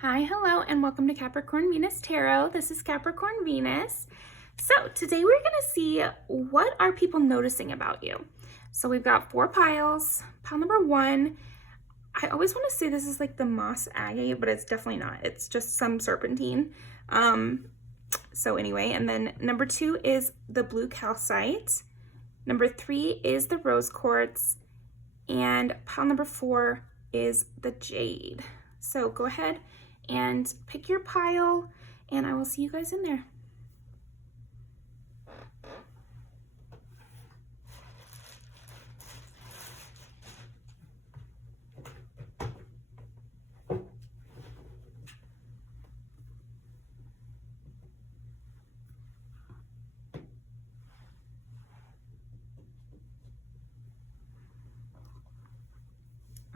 Hi, hello, and welcome to Capricorn Venus Tarot. This is Capricorn Venus. So today we're going to see what are people noticing about you. So we've got 4 piles. Pile number 1, I always want to say this is like the moss agate, but it's definitely not. It's just some serpentine. So anyway, and then number 2 is the blue calcite. Number 3 is the rose quartz. And pile number 4 is the jade. So go ahead and pick your pile, and I will see you guys in there.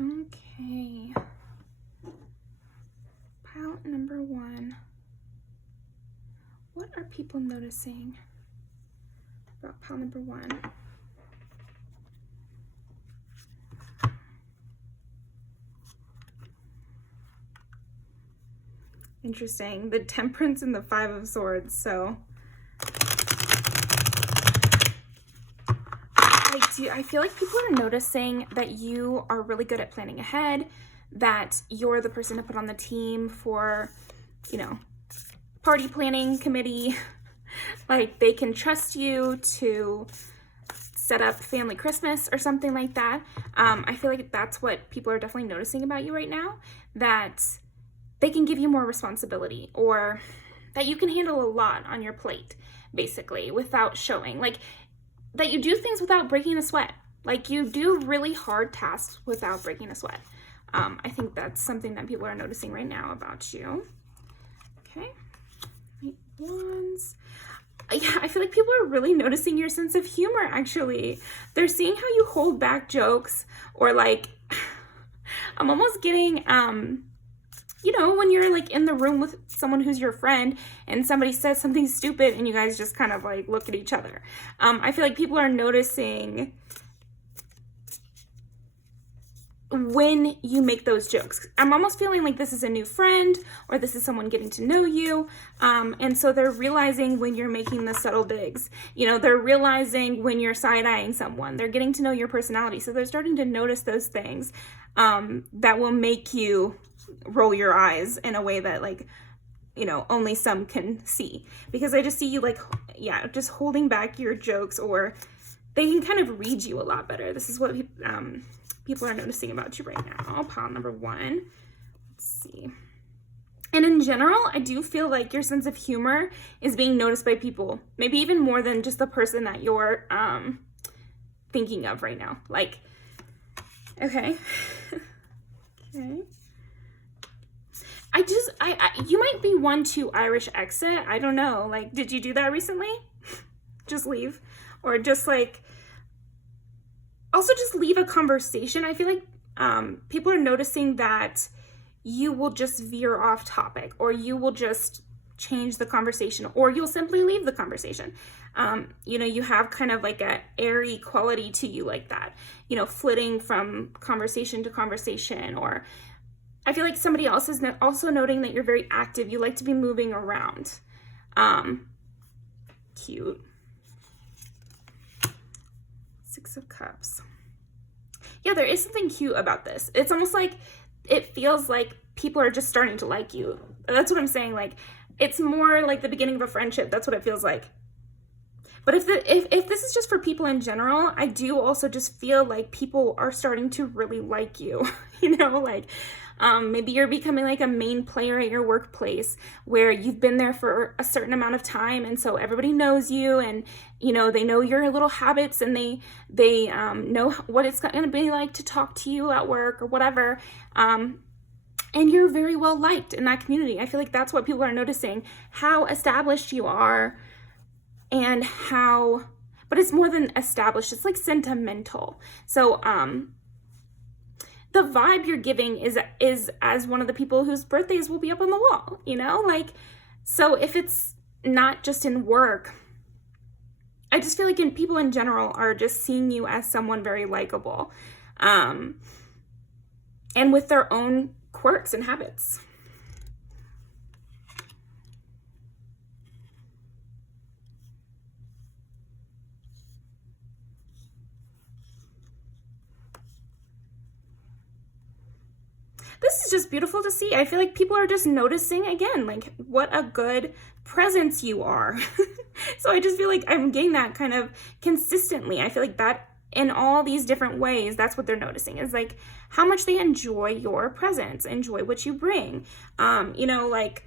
Okay. Pile number 1. What are people noticing about pile number 1? Interesting. The Temperance and the 5 of Swords. So I feel like people are noticing that you are really good at planning ahead, that you're the person to put on the team for, party planning committee. Like they can trust you to set up family Christmas or something like that. I feel like that's what people are definitely noticing about you right now, that they can give you more responsibility, or that you can handle a lot on your plate, basically, without showing. Like that you do things without breaking a sweat. Like you do really hard tasks without breaking a sweat. I think that's something that people are noticing right now about you. Okay. 8 wands. Yeah, I feel like people are really noticing your sense of humor, actually. They're seeing how you hold back jokes, or like, I'm almost getting, when you're like in the room with someone who's your friend and somebody says something stupid and you guys just kind of like look at each other. I feel like people are noticing when you make those jokes. I'm almost feeling like this is a new friend, or this is someone getting to know you. And so they're realizing when you're making the subtle digs. They're realizing when you're side-eyeing someone. They're getting to know your personality. So they're starting to notice those things that will make you roll your eyes in a way that only some can see. Because I just see you just holding back your jokes, or they can kind of read you a lot better. This is what people are noticing about you right now. Pile number 1. Let's see. And in general, I do feel like your sense of humor is being noticed by people, maybe even more than just the person that you're thinking of right now. Okay. Okay. You might be one to Irish exit. I don't know. Did you do that recently? Just leave? Or just also just leave a conversation. I feel like people are noticing that you will just veer off topic, or you will just change the conversation, or you'll simply leave the conversation. You have kind of like a airy quality to you, like that, flitting from conversation to conversation. Or I feel like somebody else is also noting that you're very active. You like to be moving around. Cute. 6 of Cups. Yeah, there is something cute about this. It's almost like it feels like people are just starting to like you. That's what I'm saying. It's more like the beginning of a friendship. That's what it feels like. But if this is just for people in general, I do also just feel like people are starting to really like you. Maybe you're becoming like a main player at your workplace, where you've been there for a certain amount of time, and so everybody knows you, and they know your little habits, and they know what it's going to be like to talk to you at work or whatever. And you're very well liked in that community. I feel like that's what people are noticing, how established you are, and but it's more than established, it's like sentimental. So the vibe you're giving is as one of the people whose birthdays will be up on the wall, so if it's not just in work, I just feel like people in general are just seeing you as someone very likable, and with their own quirks and habits. is just beautiful to see. I feel like people are just noticing again, like what a good presence you are. So I just feel like I'm getting that kind of consistently. I feel like that in all these different ways, that's what they're noticing, is like how much they enjoy your presence, enjoy what you bring. You know, like,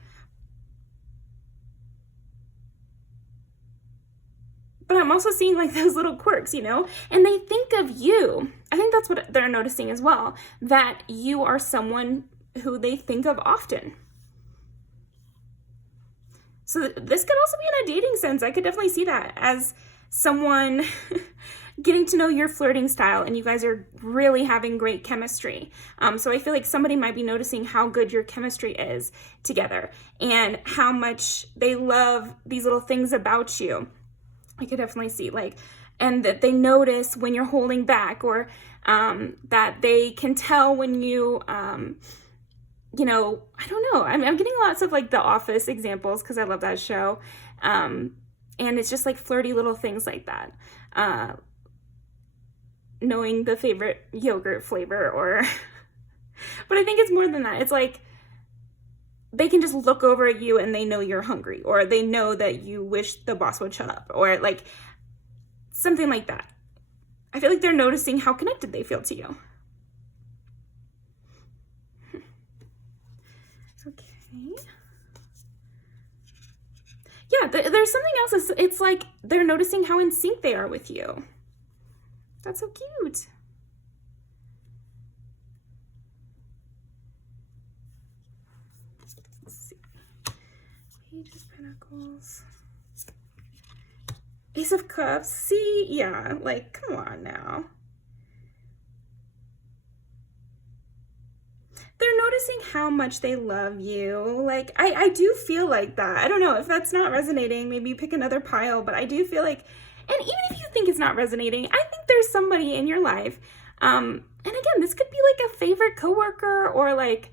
but I'm also seeing like those little quirks, you know, and they think of you. I think that's what they're noticing as well, that you are someone who they think of often. So this could also be in a dating sense. I could definitely see that as someone getting to know your flirting style and you guys are really having great chemistry. So I feel like somebody might be noticing how good your chemistry is together and how much they love these little things about you. I could definitely see like, and that they notice when you're holding back, or that they can tell when you, you know, I don't know. I'm getting lots of like The Office examples because I love that show. And it's just like flirty little things like that. Knowing the favorite yogurt flavor, or, but I think it's more than that. It's like, they can just look over at you and they know you're hungry, or they know that you wish the boss would shut up, or like something like that. I feel like they're noticing how connected they feel to you. Okay. Yeah, there's something else. It's like they're noticing how in sync they are with you. That's so cute. Let's see. Page of Pentacles. Ace of Cups. See? Yeah, like, come on now. They're noticing how much they love you. Like, I do feel like that. I don't know if that's not resonating. Maybe pick another pile, but I do feel like, and even if you think it's not resonating, I think there's somebody in your life. And again, this could be like a favorite coworker or like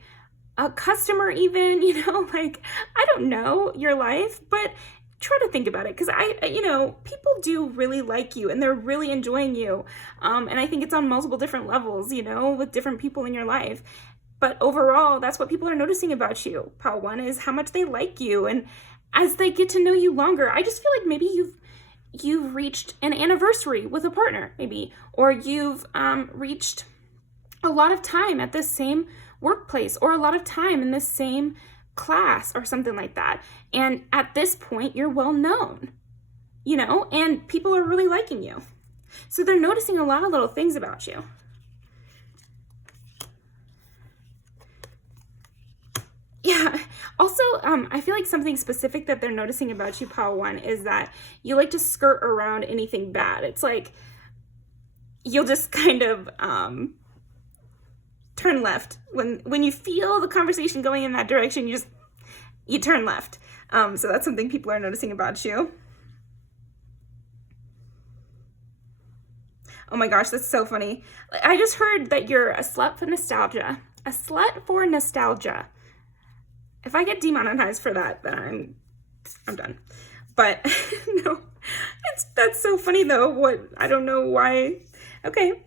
a customer even, you know, like, I don't know your life, but try to think about it, because you know, people do really like you and they're really enjoying you. And I think it's on multiple different levels, you know, with different people in your life. But overall, that's what people are noticing about you. Pile 1 is how much they like you. And as they get to know you longer, I just feel like maybe you've reached an anniversary with a partner, maybe, or you've reached a lot of time at the same workplace, or a lot of time in the same class or something like that. And at this point, you're well known, you know, and people are really liking you. So they're noticing a lot of little things about you. Yeah. Also, I feel like something specific that they're noticing about you, Pile 1, is that you like to skirt around anything bad. It's like you'll just kind of turn left when you feel the conversation going in that direction. You turn left. So that's something people are noticing about you. Oh my gosh, that's so funny. I just heard that you're a slut for nostalgia. A slut for nostalgia. If I get demonetized for that, then I'm done. But no, that's so funny though. I don't know why. Okay.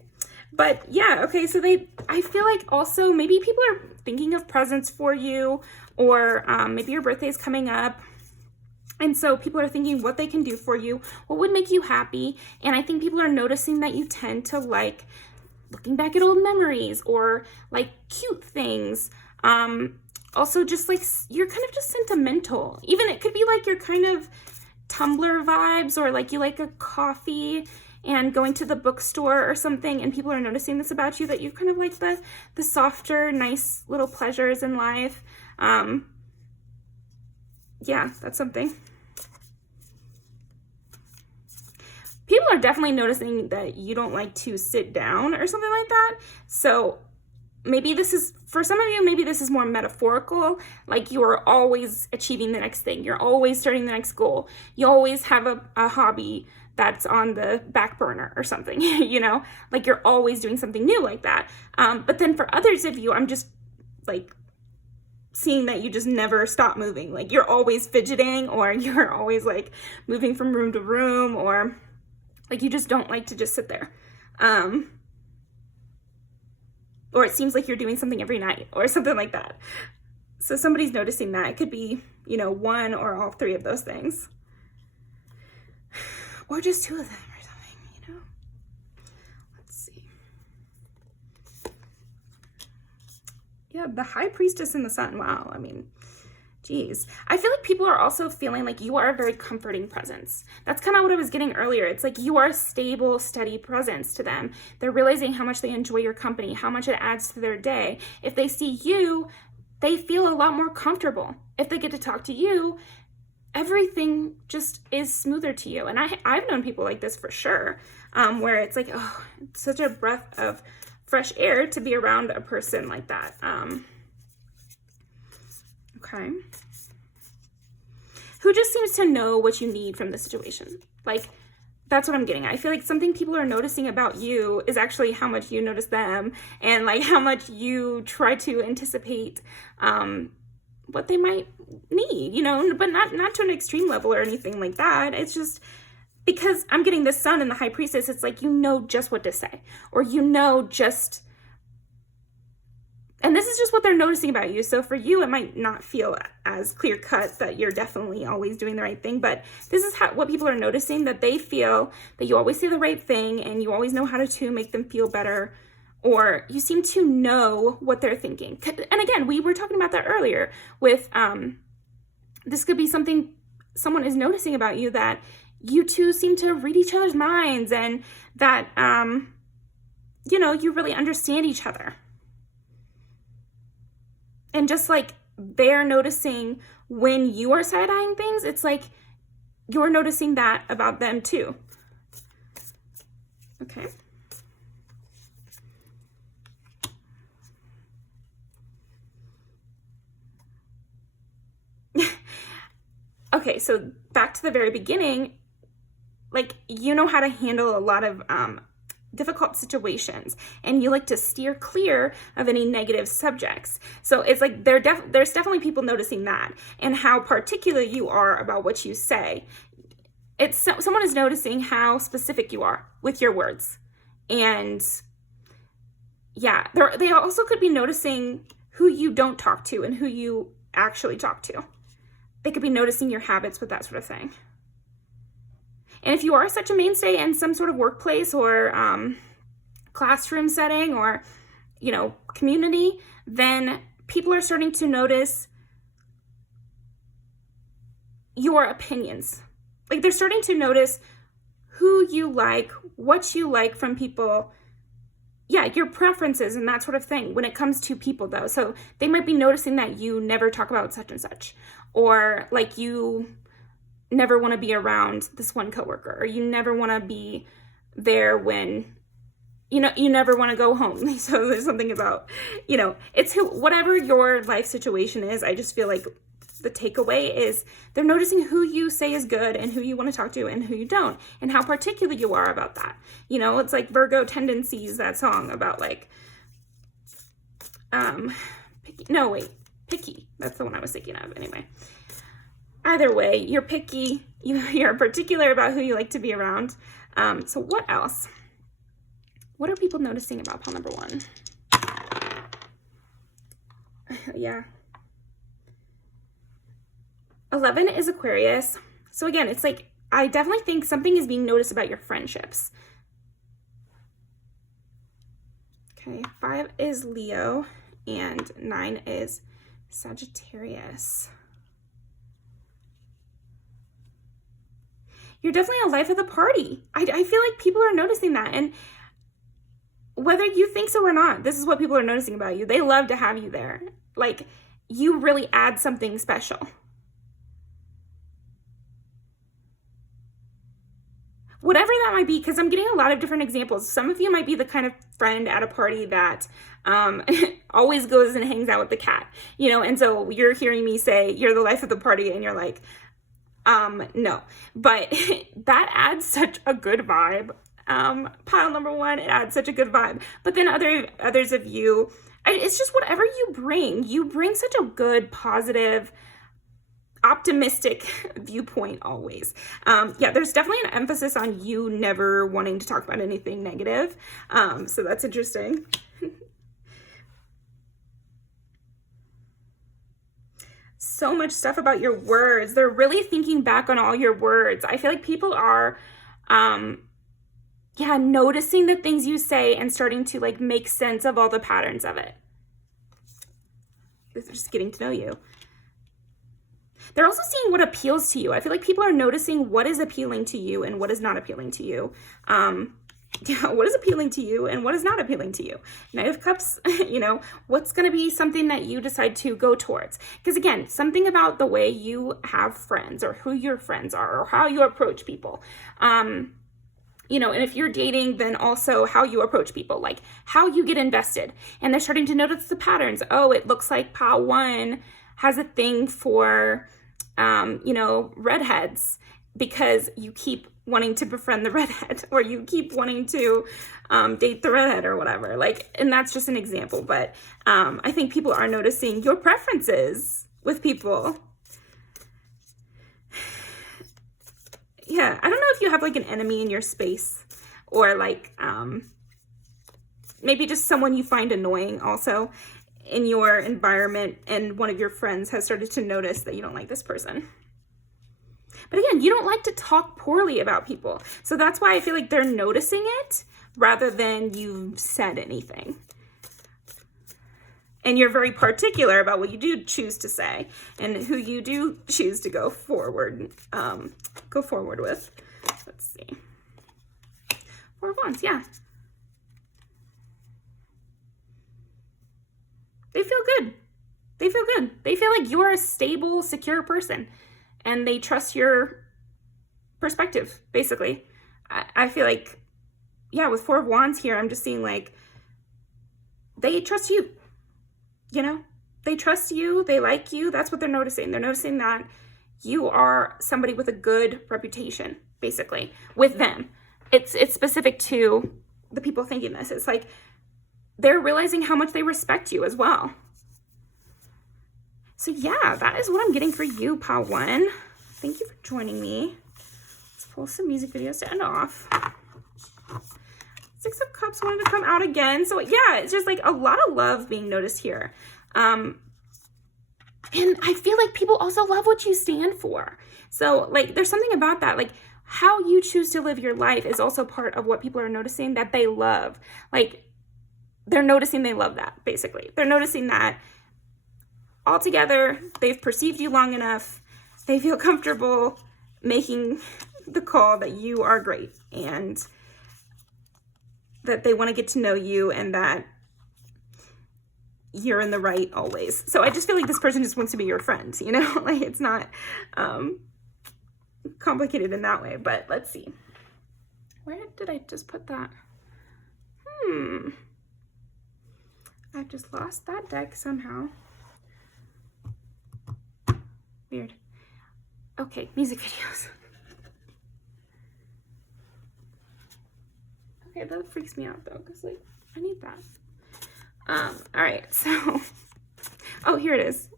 But yeah, okay, so I feel like also maybe people are thinking of presents for you, or maybe your birthday is coming up. And so people are thinking what they can do for you, what would make you happy. And I think people are noticing that you tend to like looking back at old memories, or like cute things. Also just like, you're kind of just sentimental. Even it could be like your kind of Tumblr vibes, or like you like a coffee and going to the bookstore or something, and people are noticing this about you, that you kind of like the softer, nice little pleasures in life. Yeah, that's something. People are definitely noticing that you don't like to sit down or something like that. So maybe this is, for some of you, maybe this is more metaphorical, like you are always achieving the next thing. You're always starting the next goal. You always have a hobby that's on the back burner or something, you know, like you're always doing something new like that. But then for others of you, I'm just like seeing that you just never stop moving. Like you're always fidgeting, or you're always like moving from room to room, or like you just don't like to just sit there. or it seems like you're doing something every night or something like that. So somebody's noticing that. It could be, you know, one or all three of those things. Or just two of them or something, you know. Let's see. Yeah, the High Priestess and the Sun. Wow, I mean, geez. I feel like people are also feeling like you are a very comforting presence. That's kind of what I was getting earlier. It's like you are a stable, steady presence to them. They're realizing how much they enjoy your company, how much it adds to their day. If they see you, they feel a lot more comfortable. If they get to talk to you, everything just is smoother to you. And I've known people like this for sure, where it's like, oh, it's such a breath of fresh air to be around a person like that. Okay. Who just seems to know what you need from the situation. Like, that's what I'm getting. I feel like something people are noticing about you is actually how much you notice them, and like how much you try to anticipate what they might need, you know, but not to an extreme level or anything like that. It's just because I'm getting this Sun and the High Priestess, it's like you know just what to say, or you know just, and this is just what they're noticing about you. So for you, it might not feel as clear cut that you're definitely always doing the right thing, but this is what people are noticing, that they feel that you always say the right thing and you always know how to make them feel better, or you seem to know what they're thinking. And again, we were talking about that earlier with, this could be something someone is noticing about you, that you two seem to read each other's minds, and that, you know, you really understand each other. And just like they're noticing when you are side-eyeing things, it's like you're noticing that about them too. Okay. Okay, so back to the very beginning, like, you know how to handle a lot of difficult situations, and you like to steer clear of any negative subjects. So it's like there's definitely people noticing that, and how particular you are about what you say. It's someone is noticing how specific you are with your words. And yeah, they also could be noticing who you don't talk to and who you actually talk to. They could be noticing your habits with that sort of thing. And if you are such a mainstay in some sort of workplace or classroom setting or, you know, community, then people are starting to notice your opinions. Like, they're starting to notice who you like, what you like from people. Yeah, your preferences and that sort of thing when it comes to people, though. So they might be noticing that you never talk about such and such, or like you never want to be around this one coworker, or you never want to be there when, you know, you never want to go home. So there's something about, you know, it's whatever your life situation is. I just feel like the takeaway is they're noticing who you say is good and who you want to talk to and who you don't, and how particular you are about that. You know, it's like Virgo Tendencies, that song about like, picky. That's the one I was thinking of anyway. Either way, you're picky, you're particular about who you like to be around. So what else? What are people noticing about pile number 1? Yeah. 11 is Aquarius. So again, it's like, I definitely think something is being noticed about your friendships. Okay, 5 is Leo, and 9 is Sagittarius. You're definitely a life of the party. I feel like people are noticing that. And whether you think so or not, this is what people are noticing about you. They love to have you there. Like, you really add something special. Whatever that might be, because I'm getting a lot of different examples. Some of you might be the kind of friend at a party that always goes and hangs out with the cat, you know, and so you're hearing me say you're the life of the party, and you're like, no, but that adds such a good vibe. Pile number 1, it adds such a good vibe. But then others of you, it's just whatever you bring such a good, positive, optimistic viewpoint always. Yeah, there's definitely an emphasis on you never wanting to talk about anything negative. So that's interesting. so much stuff about your words. They're really thinking back on all your words. I feel like people are, noticing the things you say and starting to like make sense of all the patterns of it. They're just getting to know you. They're also seeing what appeals to you. I feel like people are noticing what is appealing to you and what is not appealing to you. What is appealing to you and what is not appealing to you. Knight of Cups, what's going to be something that you decide to go towards? Because again, something about the way you have friends or who your friends are or how you approach people. And if you're dating, then also how you approach people, like how you get invested. And they're starting to notice the patterns. Oh, it looks like Pile 1 has a thing for, redheads because you keep wanting to befriend the redhead or you keep wanting to date the redhead or whatever. And that's just an example. But I think people are noticing your preferences with people. Yeah, I don't know if you have like an enemy in your space or like maybe just someone you find annoying also in your environment, and one of your friends has started to notice that you don't like this person. But again, you don't like to talk poorly about people. So that's why I feel like they're noticing it rather than you've said anything. And you're very particular about what you do choose to say and who you do choose to go forward with. Let's see. 4 of Wands, yeah. They feel good. They feel good. They feel like you're a stable, secure person and they trust your perspective, basically. I feel like, with 4 of Wands here, I'm just seeing like they trust you. They trust you, they like you. That's what they're noticing. They're noticing that you are somebody with a good reputation, basically, with them. It's specific to the people thinking this. It's like they're realizing how much they respect you as well. So yeah, that is what I'm getting for you, Pile 1. Thank you for joining me. Let's pull some music videos to end off. 6 of Cups wanted to come out again. So yeah, it's just like a lot of love being noticed here. And I feel like people also love what you stand for. So like there's something about that, like how you choose to live your life is also part of what people are noticing that they love. Like they're noticing they love that, basically. They're noticing that altogether, they've perceived you long enough, they feel comfortable making the call that you are great and that they want to get to know you and that you're in the right always. So I just feel like this person just wants to be your friend, like it's not complicated in that way, but let's see. Where did I just put that? I've just lost that deck somehow. Weird. Okay, music videos. Okay, that freaks me out though, because like I need that. All right, so here it is.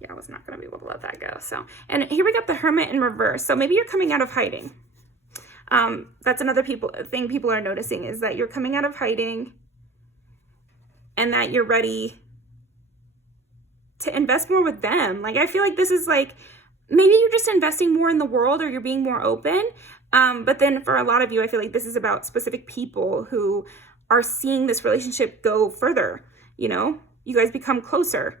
Yeah, I was not gonna be able to let that go. So, and here we got the Hermit in reverse. So maybe you're coming out of hiding. That's another thing people are noticing is that you're coming out of hiding and that you're ready to invest more with them. Like, I feel like this is like, maybe you're just investing more in the world or you're being more open. But then for a lot of you, I feel like this is about specific people who are seeing this relationship go further. You guys become closer.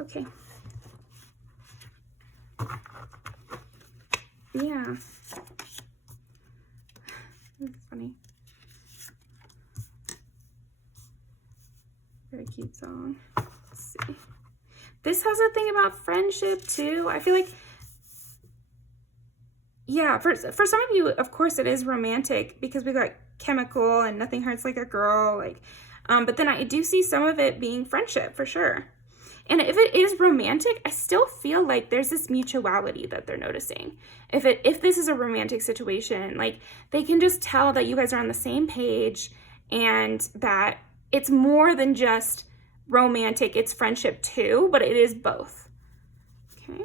Okay. Yeah. That's funny. Very cute song. Let's see. This has a thing about friendship too. I feel like, yeah, for some of you, of course, it is romantic because we got chemical and nothing hurts like a girl. Like, but then I do see some of it being friendship for sure. And if it is romantic, I still feel like there's this mutuality that they're noticing. If this is a romantic situation, like they can just tell that you guys are on the same page and that it's more than just romantic, it's friendship too, but it is both. Okay.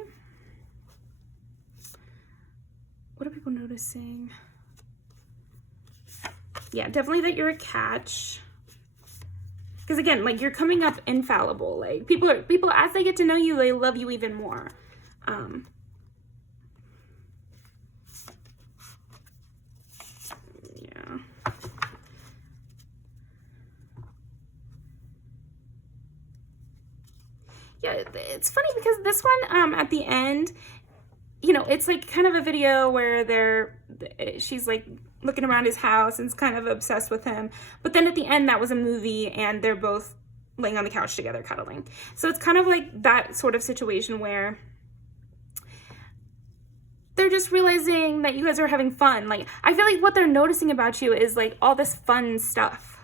What are people noticing? Yeah, definitely that you're a catch. Because again, like, you're coming up infallible. Like, people as they get to know you, they love you even more. Yeah. Yeah, it's funny because this one, at the end, you know, it's like kind of a video where she's like looking around his house and is kind of obsessed with him. But then at the end, that was a movie and they're both laying on the couch together cuddling. So it's kind of like that sort of situation where they're just realizing that you guys are having fun. Like, I feel like what they're noticing about you is like all this fun stuff.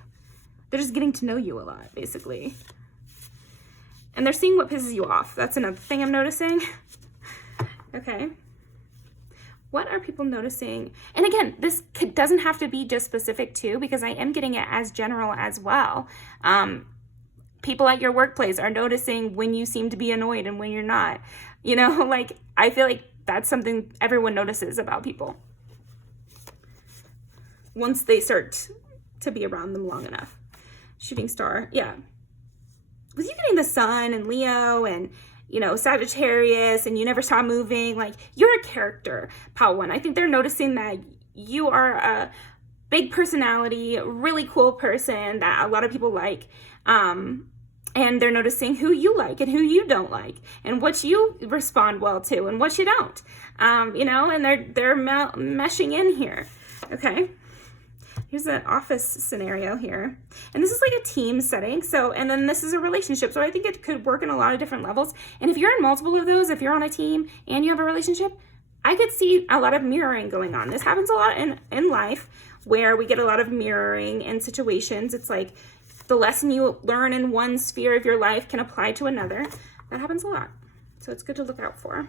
They're just getting to know you a lot, basically. And they're seeing what pisses you off. That's another thing I'm noticing. Okay. What are people noticing? And again, this doesn't have to be just specific to, because I am getting it as general as well. People at your workplace are noticing when you seem to be annoyed and when you're not. You know, like, I feel like that's something everyone notices about people once they start to be around them long enough. Shooting star, yeah. With you getting the sun and Leo and, you know, Sagittarius, and you never stop moving, like, you're a character, Pal One. I think they're noticing that you are a big personality, really cool person that a lot of people like. And they're noticing who you like and who you don't like, and what you respond well to and what you don't. You know, and they're meshing in here. Okay. Here's an office scenario here. And this is like a team setting. So, and then this is a relationship. So I think it could work in a lot of different levels. And if you're in multiple of those, if you're on a team and you have a relationship, I could see a lot of mirroring going on. This happens a lot in life, where we get a lot of mirroring in situations. It's like the lesson you learn in one sphere of your life can apply to another. That happens a lot. So it's good to look out for.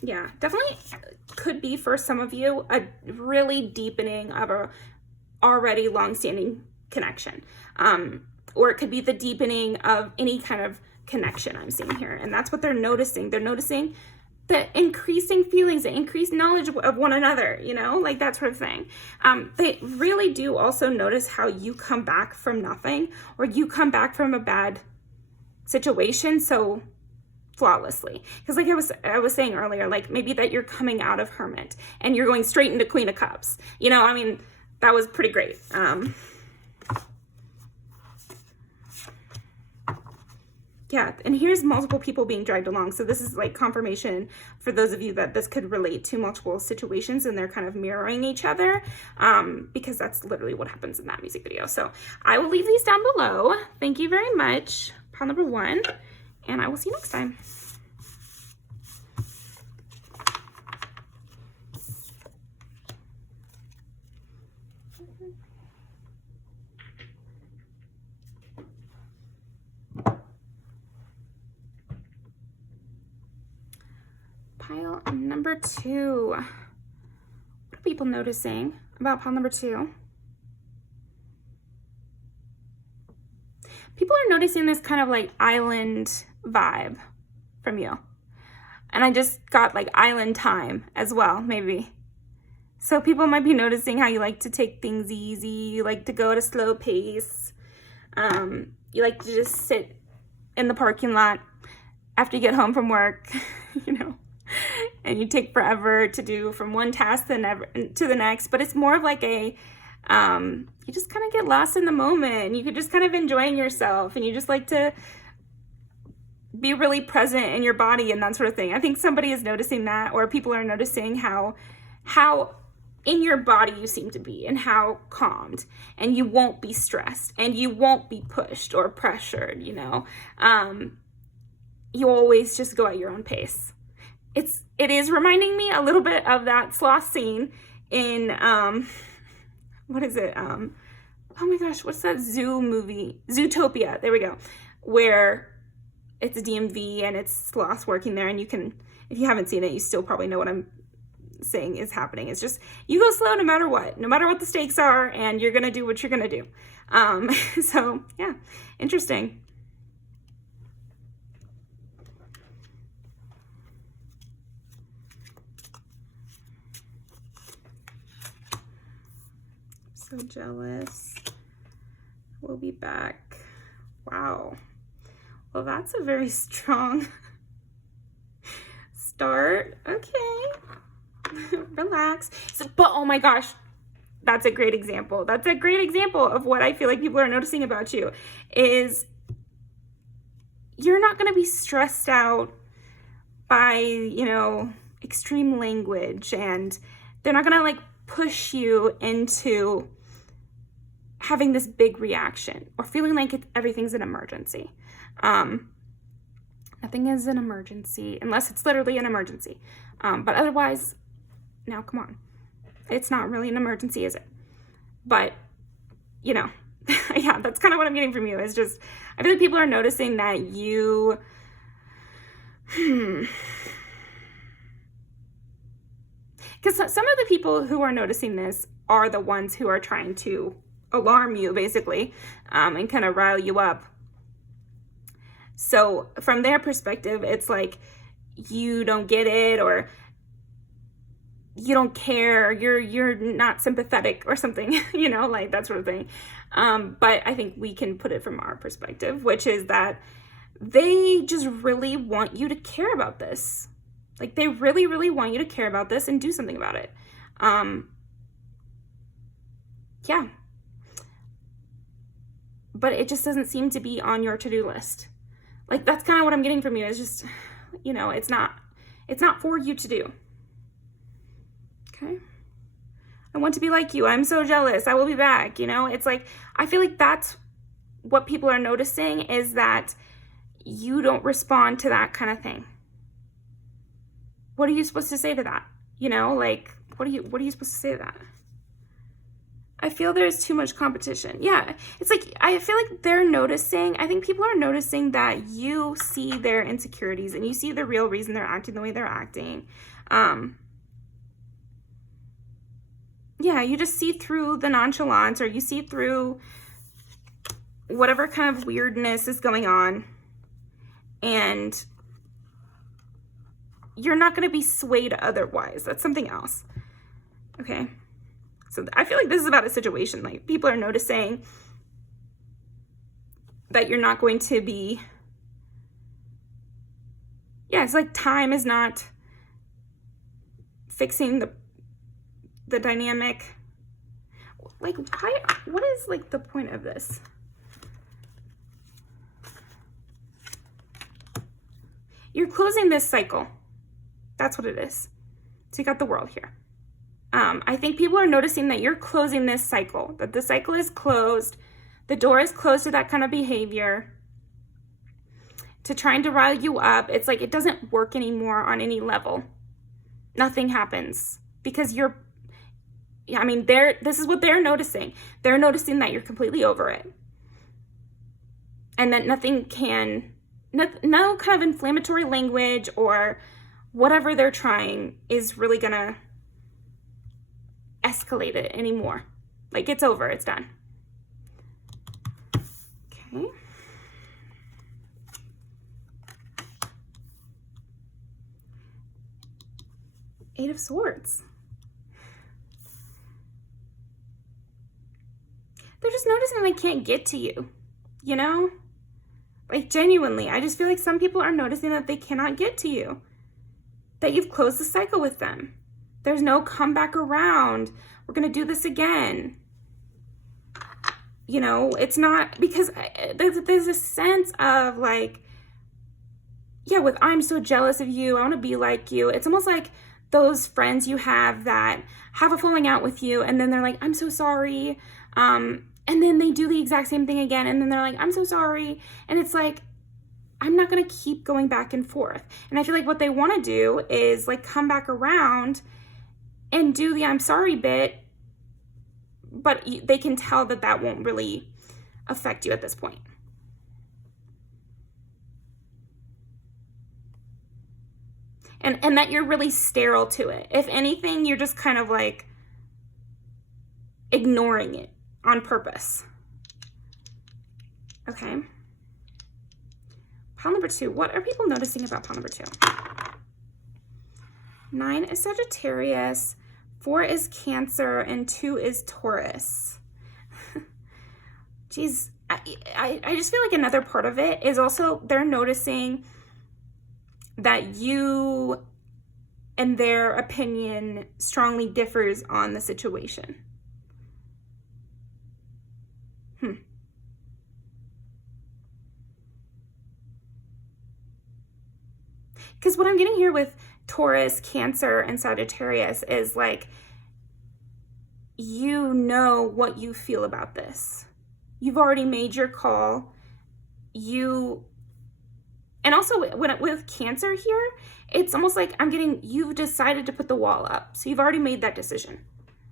Yeah, definitely could be for some of you a really deepening of a already long-standing connection. Or it could be the deepening of any kind of connection I'm seeing here. And that's what they're noticing. They're noticing the increasing feelings, the increased knowledge of one another, you know, like that sort of thing. They really do also notice how you come back from nothing, or you come back from a bad situation so flawlessly. Because like I was saying earlier, like maybe that you're coming out of Hermit and you're going straight into Queen of Cups. You know, I mean, that was pretty great. Yeah, and here's multiple people being dragged along. So this is like confirmation for those of you that this could relate to multiple situations and they're kind of mirroring each other, because that's literally what happens in that music video. So I will leave these down below. Thank you very much, pile number 1, and I will see you next time. Pile number 2. What are people noticing about pile number 2? People are noticing this kind of like island vibe from you. And I just got like island time as well, maybe. So people might be noticing how you like to take things easy. You like to go at a slow pace. You like to just sit in the parking lot after you get home from work, you know. And you take forever to do from one task to the next, but it's more of like a, you just kind of get lost in the moment. You could just kind of enjoying yourself, and you just like to be really present in your body and that sort of thing. I think somebody is noticing that, or people are noticing how in your body you seem to be, and how calmed, and you won't be stressed, and you won't be pushed or pressured, you know. You always just go at your own pace. It is reminding me a little bit of that sloth scene in, what is it? Oh my gosh, what's that zoo movie? Zootopia, there we go. Where it's a DMV and it's sloths working there, and you can, if you haven't seen it, you still probably know what I'm saying is happening. It's just, you go slow no matter what the stakes are, and you're going to do what you're going to do. So yeah, interesting. So jealous. We'll be back. Wow. Well, that's a very strong start. Okay. Relax. So, but oh my gosh, that's a great example. That's a great example of what I feel like people are noticing about you is you're not going to be stressed out by, you know, extreme language, and they're not going to like push you into having this big reaction or feeling like everything's an emergency. Nothing is an emergency unless it's literally an emergency. But otherwise, now come on. It's not really an emergency, is it? But, you know, yeah, that's kind of what I'm getting from you. Is just, I feel like people are noticing that you, because some of the people who are noticing this are the ones who are trying to alarm you, basically, and kind of rile you up. So from their perspective, it's like you don't get it, or you don't care, you're not sympathetic or something, you know, like that sort of thing. But I think we can put it from our perspective, which is that they just really want you to care about this. Like they really, really want you to care about this and do something about it. Yeah. But it just doesn't seem to be on your to-do list. Like that's kind of what I'm getting from you. It's just, you know, it's not for you to do. Okay. I want to be like you. I'm so jealous. I will be back. You know, it's like, I feel like that's what people are noticing, is that you don't respond to that kind of thing. What are you supposed to say to that? You know, like, what are you supposed to say to that? I feel there's too much competition. Yeah, it's like, I feel like they're noticing, I think people are noticing that you see their insecurities and you see the real reason they're acting the way they're acting. Yeah, you just see through the nonchalance, or you see through whatever kind of weirdness is going on, and you're not going to be swayed otherwise. That's something else. Okay. So I feel like this is about a situation. Like people are noticing that you're not going to be, yeah, it's like time is not fixing the dynamic. Like why, what is like the point of this? You're closing this cycle. That's what it is. So you got the world here. I think people are noticing that you're closing this cycle, that the cycle is closed. The door is closed to that kind of behavior, to trying to rile you up. It's like it doesn't work anymore on any level. Nothing happens because you're, I mean, this is what they're noticing. They're noticing that you're completely over it. And that nothing can, no kind of inflammatory language or whatever they're trying is really gonna escalate it anymore. Like it's over, it's done. Okay. Eight of Swords. They're just noticing they can't get to you, you know? Like genuinely, I just feel like some people are noticing that they cannot get to you, that you've closed the cycle with them. There's no come back around. We're going to do this again. You know, it's not, because there's a sense of like, yeah, with I'm so jealous of you, I want to be like you. It's almost like those friends you have that have a falling out with you, and then they're like, I'm so sorry. And then they do the exact same thing again, and then they're like, I'm so sorry. And it's like, I'm not going to keep going back and forth. And I feel like what they want to do is like come back around and do the I'm sorry bit, but they can tell that that won't really affect you at this point. and that you're really sterile to it. If anything, you're just kind of like ignoring it on purpose. Okay. Pile number 2. What are people noticing about pile number 2? 9 is Sagittarius, 4 is Cancer, and 2 is Taurus. Geez, I just feel like another part of it is also they're noticing that you and their opinion strongly differs on the situation. Because what I'm getting here with Taurus, Cancer, and Sagittarius is like, you know what you feel about this. You've already made your call. And also with Cancer here, it's almost like I'm getting, you've decided to put the wall up. So you've already made that decision.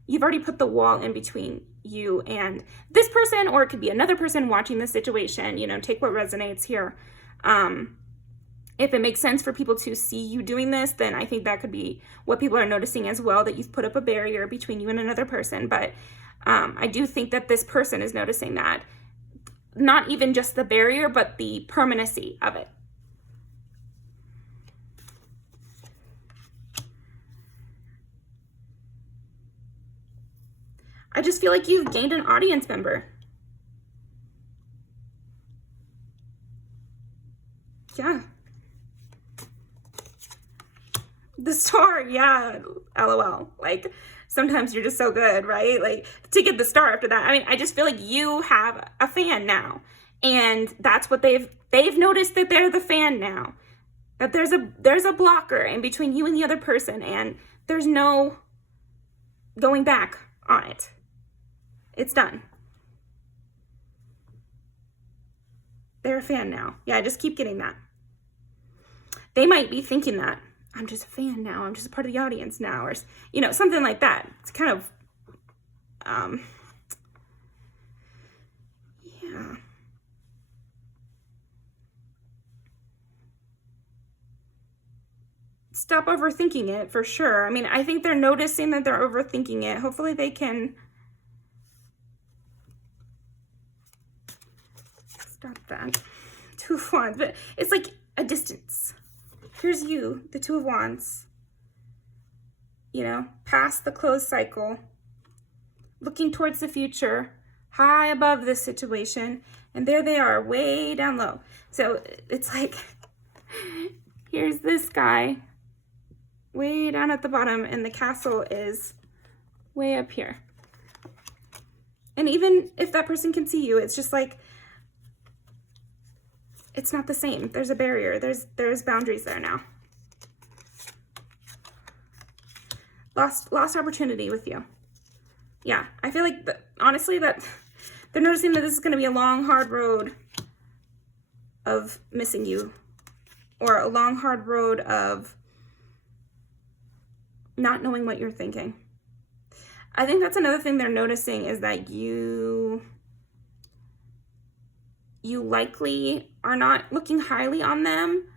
You've already put the wall in between you and this person, or it could be another person watching this situation. You know, take what resonates here. If it makes sense for people to see you doing this, then I think that could be what people are noticing as well, that you've put up a barrier between you and another person. But I do think that this person is noticing that. Not even just the barrier, but the permanency of it. I just feel like you've gained an audience member. Yeah. The star, yeah, LOL. Like, sometimes you're just so good, right? Like, to get the star after that. I mean, I just feel like you have a fan now. And that's what they've noticed, that they're the fan now. That there's a blocker in between you and the other person, and there's no going back on it. It's done. They're a fan now. Yeah, I just keep getting that. They might be thinking that. I'm just a fan now. I'm just a part of the audience now, or, you know, something like that. It's kind of, yeah. Stop overthinking it, for sure. I mean, I think they're noticing that they're overthinking it. Hopefully they can stop that. 2 of Wands, but it's like a distance. Here's you, the 2 of Wands, you know, past the close cycle, looking towards the future, high above this situation, and there they are, way down low. So it's like, here's this guy, way down at the bottom, and the castle is way up here. And even if that person can see you, it's just like, it's not the same. There's a barrier. There's boundaries there now. Lost opportunity with you. Yeah, I feel like, honestly, that they're noticing that this is going to be a long, hard road of missing you, or a long, hard road of not knowing what you're thinking. I think that's another thing they're noticing, is that you likely are not looking highly on them,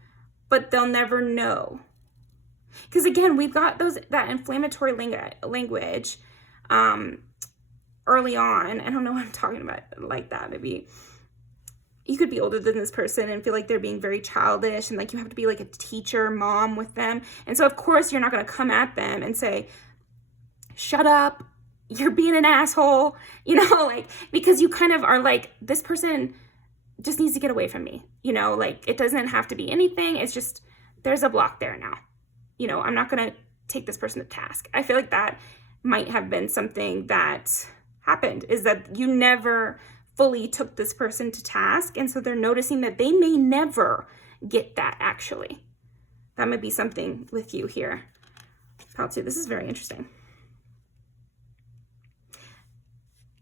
but they'll never know. Because again, we've got that inflammatory language early on. I don't know what I'm talking about like that. Maybe you could be older than this person and feel like they're being very childish, and like you have to be like a teacher, mom with them. And so of course you're not going to come at them and say, shut up, you're being an asshole, you know, like, because you kind of are like, this person just needs to get away from me, you know, like, it doesn't have to be anything. It's just, there's a block there now. You know, I'm not going to take this person to task. I feel like that might have been something that happened, is that you never fully took this person to task. And so they're noticing that they may never get that, actually. That might be something with you here. Pile 2, this is very interesting.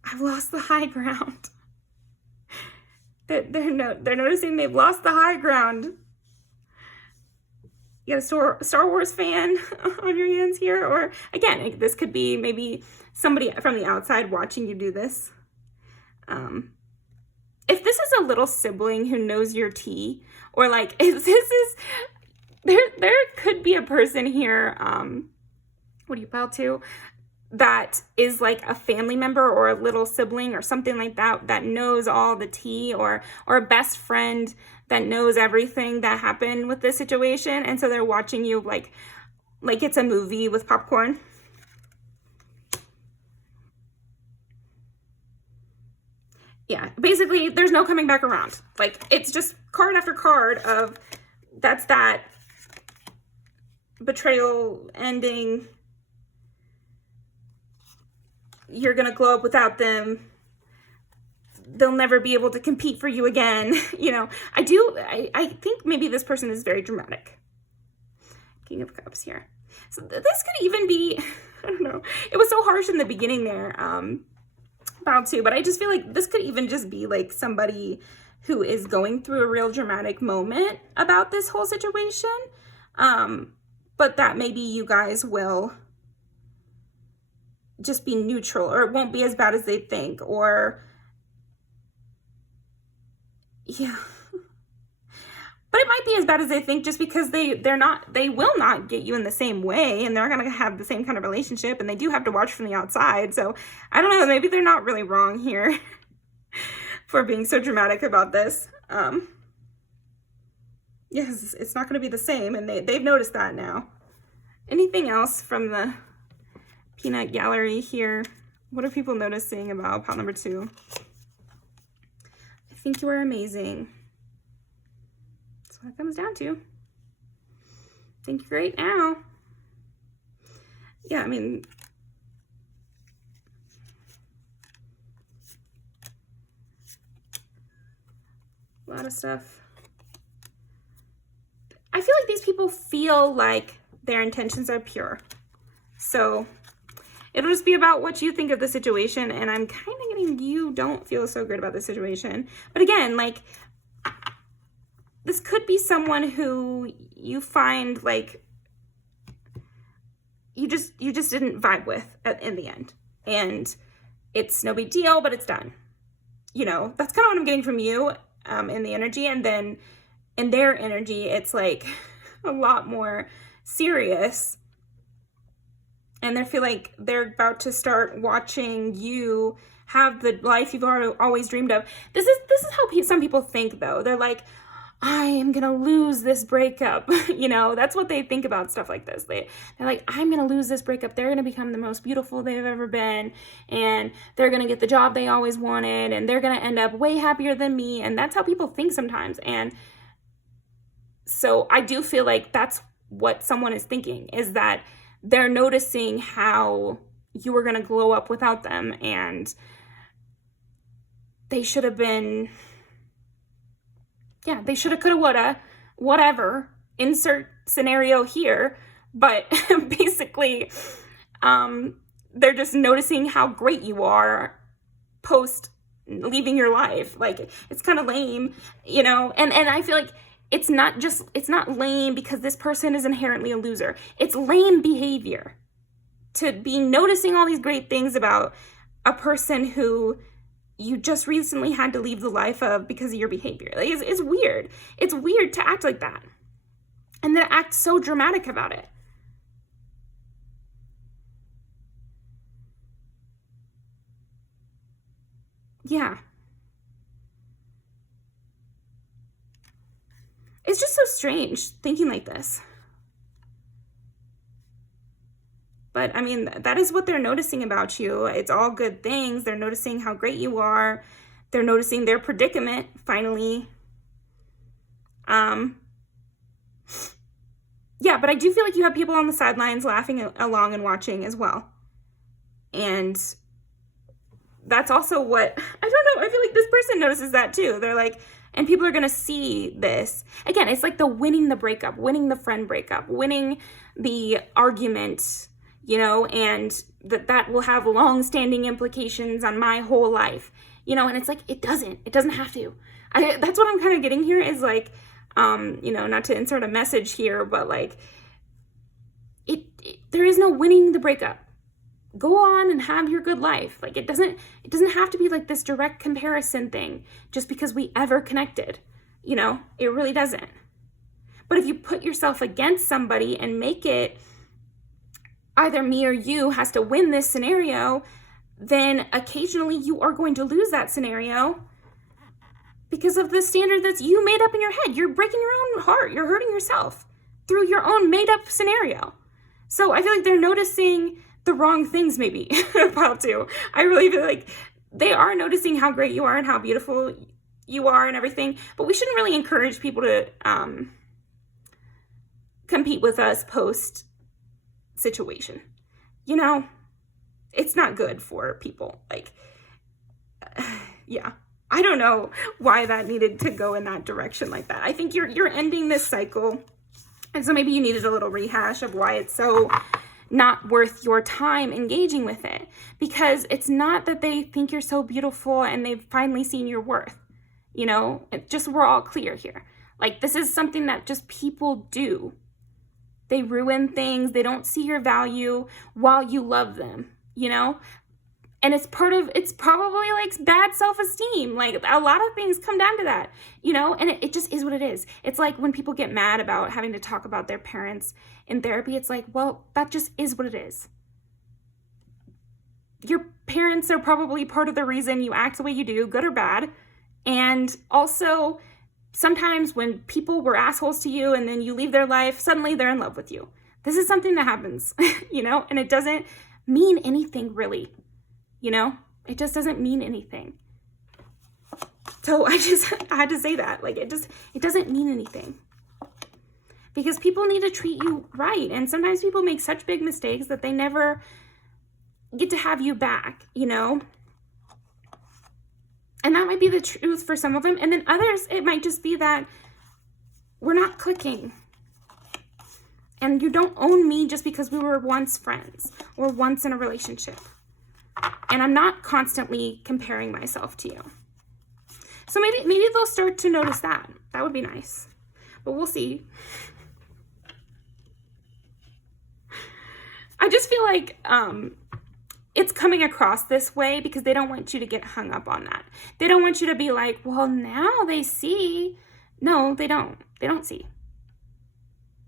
I've lost the high ground. They're noticing they've lost the high ground. You got a Star Wars fan on your hands here, or again, this could be maybe somebody from the outside watching you do this. If this is a little sibling who knows your tea, or like if this is there could be a person here, what do you pal to, that is like a family member or a little sibling or something like that, that knows all the tea, or a best friend that knows everything that happened with this situation. And so they're watching you like it's a movie with popcorn. Yeah, basically there's no coming back around. Like, it's just card after card of that's that betrayal ending. You're gonna glow up without them. They'll never be able to compete for you again. You know, I think maybe this person is very dramatic. King of Cups here. So this could even be, I don't know. It was so harsh in the beginning there, about to, but I just feel like this could even just be like somebody who is going through a real dramatic moment about this whole situation. But that maybe you guys will just be neutral, or it won't be as bad as they think, or yeah. But it might be as bad as they think, just because they will not get you in the same way, and they're gonna have the same kind of relationship, and they do have to watch from the outside. So I don't know, maybe they're not really wrong here for being so dramatic about this. Yes, it's not gonna be the same, and they've noticed that now. Anything else from the peanut gallery here? What are people noticing about pile number 2? I think you are amazing. That's what it comes down to. Think you're great now. Yeah, I mean, a lot of stuff. I feel like these people feel like their intentions are pure. So it'll just be about what you think of the situation, and I'm kind of getting you don't feel so good about the situation. But again, like, this could be someone who you find like you just didn't vibe with in the end, and it's no big deal, but it's done. You know, that's kind of what I'm getting from you in the energy, and then in their energy, it's like a lot more serious. And they feel like they're about to start watching you have the life you've always dreamed of. This is how some people think, though. They're like, I am gonna lose this breakup. You know, that's what they think about stuff like this. They're like, I'm gonna lose this breakup. They're gonna become the most beautiful they've ever been, and they're gonna get the job they always wanted, and they're gonna end up way happier than me. And that's how people think sometimes. And so I do feel like that's what someone is thinking, is that they're noticing how you were going to glow up without them, and they should have been, yeah, they should have, could have, would have, whatever, insert scenario here. But basically, they're just noticing how great you are post leaving your life. Like, it's kind of lame, you know, and I feel like it's not lame because this person is inherently a loser. It's lame behavior to be noticing all these great things about a person who you just recently had to leave the life of because of your behavior. Like, it's weird. It's weird to act like that, and then act so dramatic about it. Yeah. It's just so strange thinking like this. But I mean, that is what they're noticing about you. It's all good things. They're noticing how great you are. They're noticing their predicament, finally. Yeah, but I do feel like you have people on the sidelines laughing along and watching as well. And that's also what, I don't know, I feel like this person notices that too. They're like, and people are going to see this. Again, it's like the winning the breakup, winning the friend breakup, winning the argument, you know, and that will have long-standing implications on my whole life, you know, and it's like, it doesn't have to. That's what I'm kind of getting here is like, you know, not to insert a message here, but like, there is no winning the breakup. Go on and have your good life. Like, it doesn't have to be like this direct comparison thing just because we ever connected, you know, it really doesn't. But if you put yourself against somebody and make it either me or you has to win this scenario, then occasionally you are going to lose that scenario because of the standard that you made up in your head. You're breaking your own heart. You're hurting yourself through your own made up scenario. So I feel like they're noticing the wrong things maybe about you. I really feel like they are noticing how great you are and how beautiful you are and everything, but we shouldn't really encourage people to compete with us post situation. You know, it's not good for people. Like, yeah, I don't know why that needed to go in that direction like that. I think you're ending this cycle, and so maybe you needed a little rehash of why it's so not worth your time engaging with it, because it's not that they think you're so beautiful and they've finally seen your worth. You know, just we're all clear here. Like, this is something that just people do. They ruin things. They don't see your value while you love them, you know? And it's probably like bad self-esteem. Like, a lot of things come down to that, you know? And it just is what it is. It's like when people get mad about having to talk about their parents in therapy, it's like, well, that just is what it is. Your parents are probably part of the reason you act the way you do, good or bad. And also, sometimes when people were assholes to you and then you leave their life, suddenly they're in love with you. This is something that happens, you know, and it doesn't mean anything really, you know, it just doesn't mean anything. So I had to say that, like, it doesn't mean anything, because people need to treat you right. And sometimes people make such big mistakes that they never get to have you back, you know. And that might be the truth for some of them. And then others, it might just be that we're not clicking. And you don't own me just because we were once friends or once in a relationship. And I'm not constantly comparing myself to you. So maybe they'll start to notice that. That would be nice. But we'll see. I just feel like it's coming across this way because they don't want you to get hung up on that. They don't want you to be like, well, now they see. No, they don't. They don't see.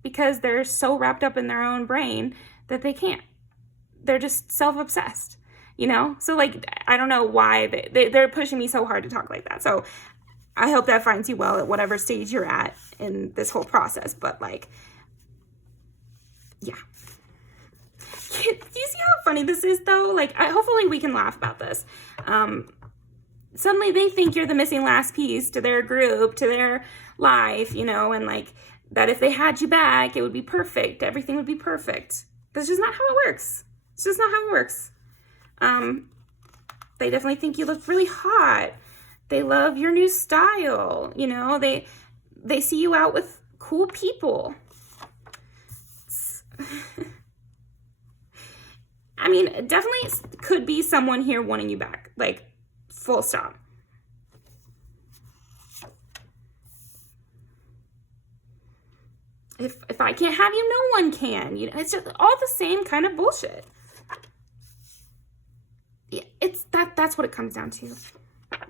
Because they're so wrapped up in their own brain that they can't. They're just self-obsessed, you know? So, like, I don't know why they're pushing me so hard to talk like that. So I hope that finds you well at whatever stage you're at in this whole process. But, like, yeah. Do you see how funny this is, though? Like, hopefully we can laugh about this. Suddenly they think you're the missing last piece to their group, to their life, you know, and, like, that if they had you back, it would be perfect. Everything would be perfect. That's just not how it works. It's just not how it works. They definitely think you look really hot. They love your new style, you know. They see you out with cool people. I mean, definitely could be someone here wanting you back, like, full stop. If I can't have you, no one can. You know, it's just all the same kind of bullshit. Yeah, that's what it comes down to.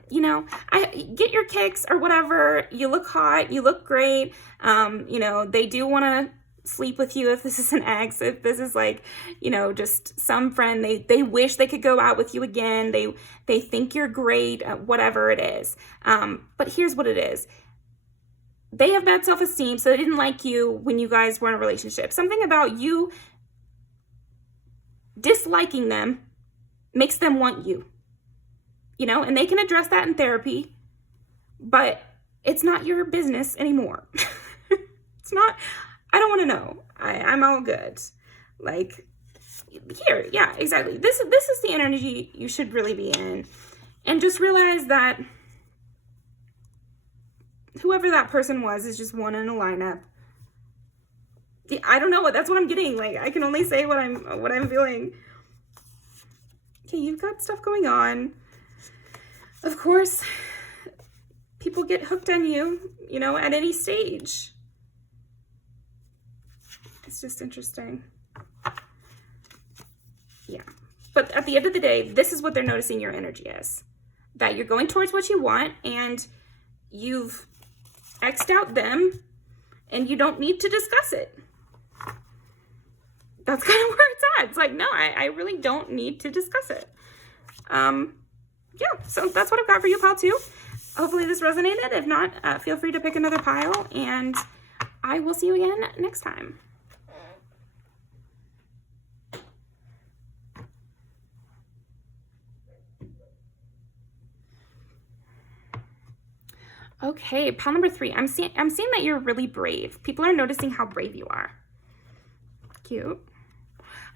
You know, I get your kicks or whatever. You look hot. You look great. You know, they do want to sleep with you if this is an ex, if this is, like, you know, just some friend. They wish they could go out with you again. They think you're great, whatever it is. But here's what it is. They have bad self-esteem, so they didn't like you when you guys were in a relationship. Something about you disliking them makes them want you, you know, and they can address that in therapy, but it's not your business anymore. It's not, I don't want to know. I'm all good. Like, here, yeah, exactly. This is the energy you should really be in. And just realize that whoever that person was is just one in a lineup. I don't know, that's what I'm getting. Like, I can only say what I'm feeling. Okay, you've got stuff going on. Of course, people get hooked on you, you know, at any stage. It's just interesting. Yeah. But at the end of the day, this is what they're noticing your energy is. That you're going towards what you want, and you've X'd out them, and you don't need to discuss it. That's kind of where it's at. It's like, no, I really don't need to discuss it. Yeah, so that's what I've got for you, pile 2. Hopefully this resonated. If not, feel free to pick another pile, and I will see you again next time. Okay, pile number 3. I'm seeing that you're really brave. People are noticing how brave you are. Cute.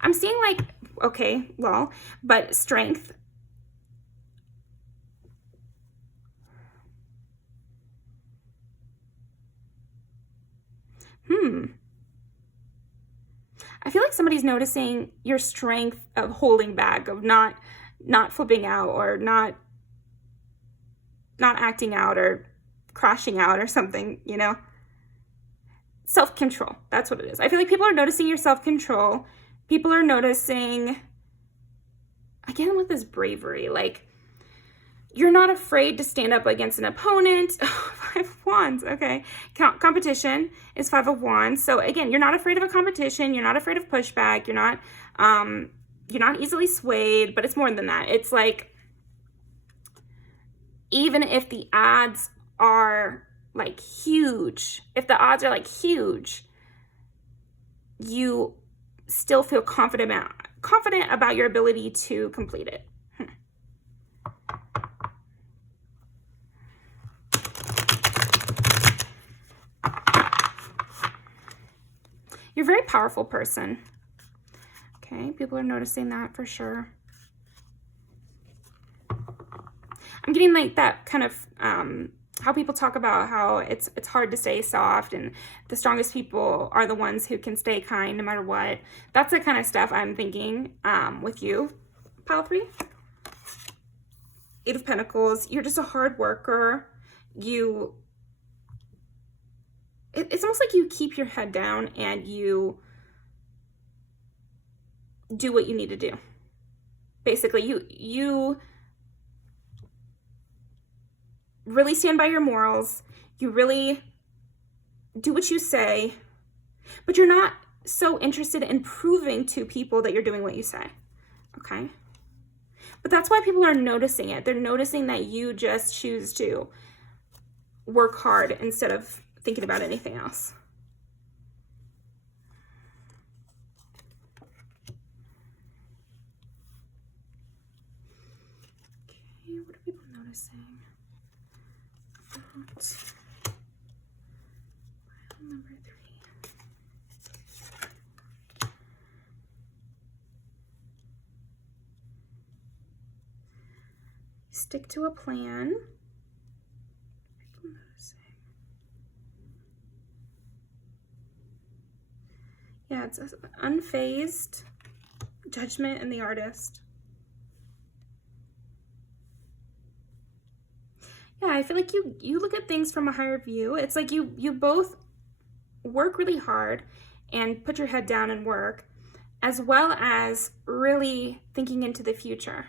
I'm seeing like, okay, lol, but strength. I feel like somebody's noticing your strength of holding back, of not flipping out, or not acting out, or crashing out, or something, you know? Self-control, that's what it is. I feel like people are noticing your self-control. People are noticing, again, with this bravery, like, you're not afraid to stand up against an opponent. Oh, 5 of Wands, okay. Competition is 5 of Wands. So again, you're not afraid of a competition. You're not afraid of pushback. You're not easily swayed, but it's more than that. It's like, even if the odds are like huge, you still feel confident about your ability to complete it. You're a very powerful person. Okay, people are noticing that for sure. I'm getting like that kind of how people talk about how it's hard to stay soft, and the strongest people are the ones who can stay kind no matter what. That's the kind of stuff I'm thinking with you, pile 3. 8 of Pentacles. You're just a hard worker. It's almost like you keep your head down and you do what you need to do. Basically, you really stand by your morals. You really do what you say, but you're not so interested in proving to people that you're doing what you say, okay? But that's why people are noticing it. They're noticing that you just choose to work hard instead of thinking about anything else. Okay, what are people noticing? Pile number 3. Stick to a plan. Yeah, it's unfazed, judgment, and the artist. Yeah, I feel like you look at things from a higher view. It's like you both work really hard and put your head down and work, as well as really thinking into the future.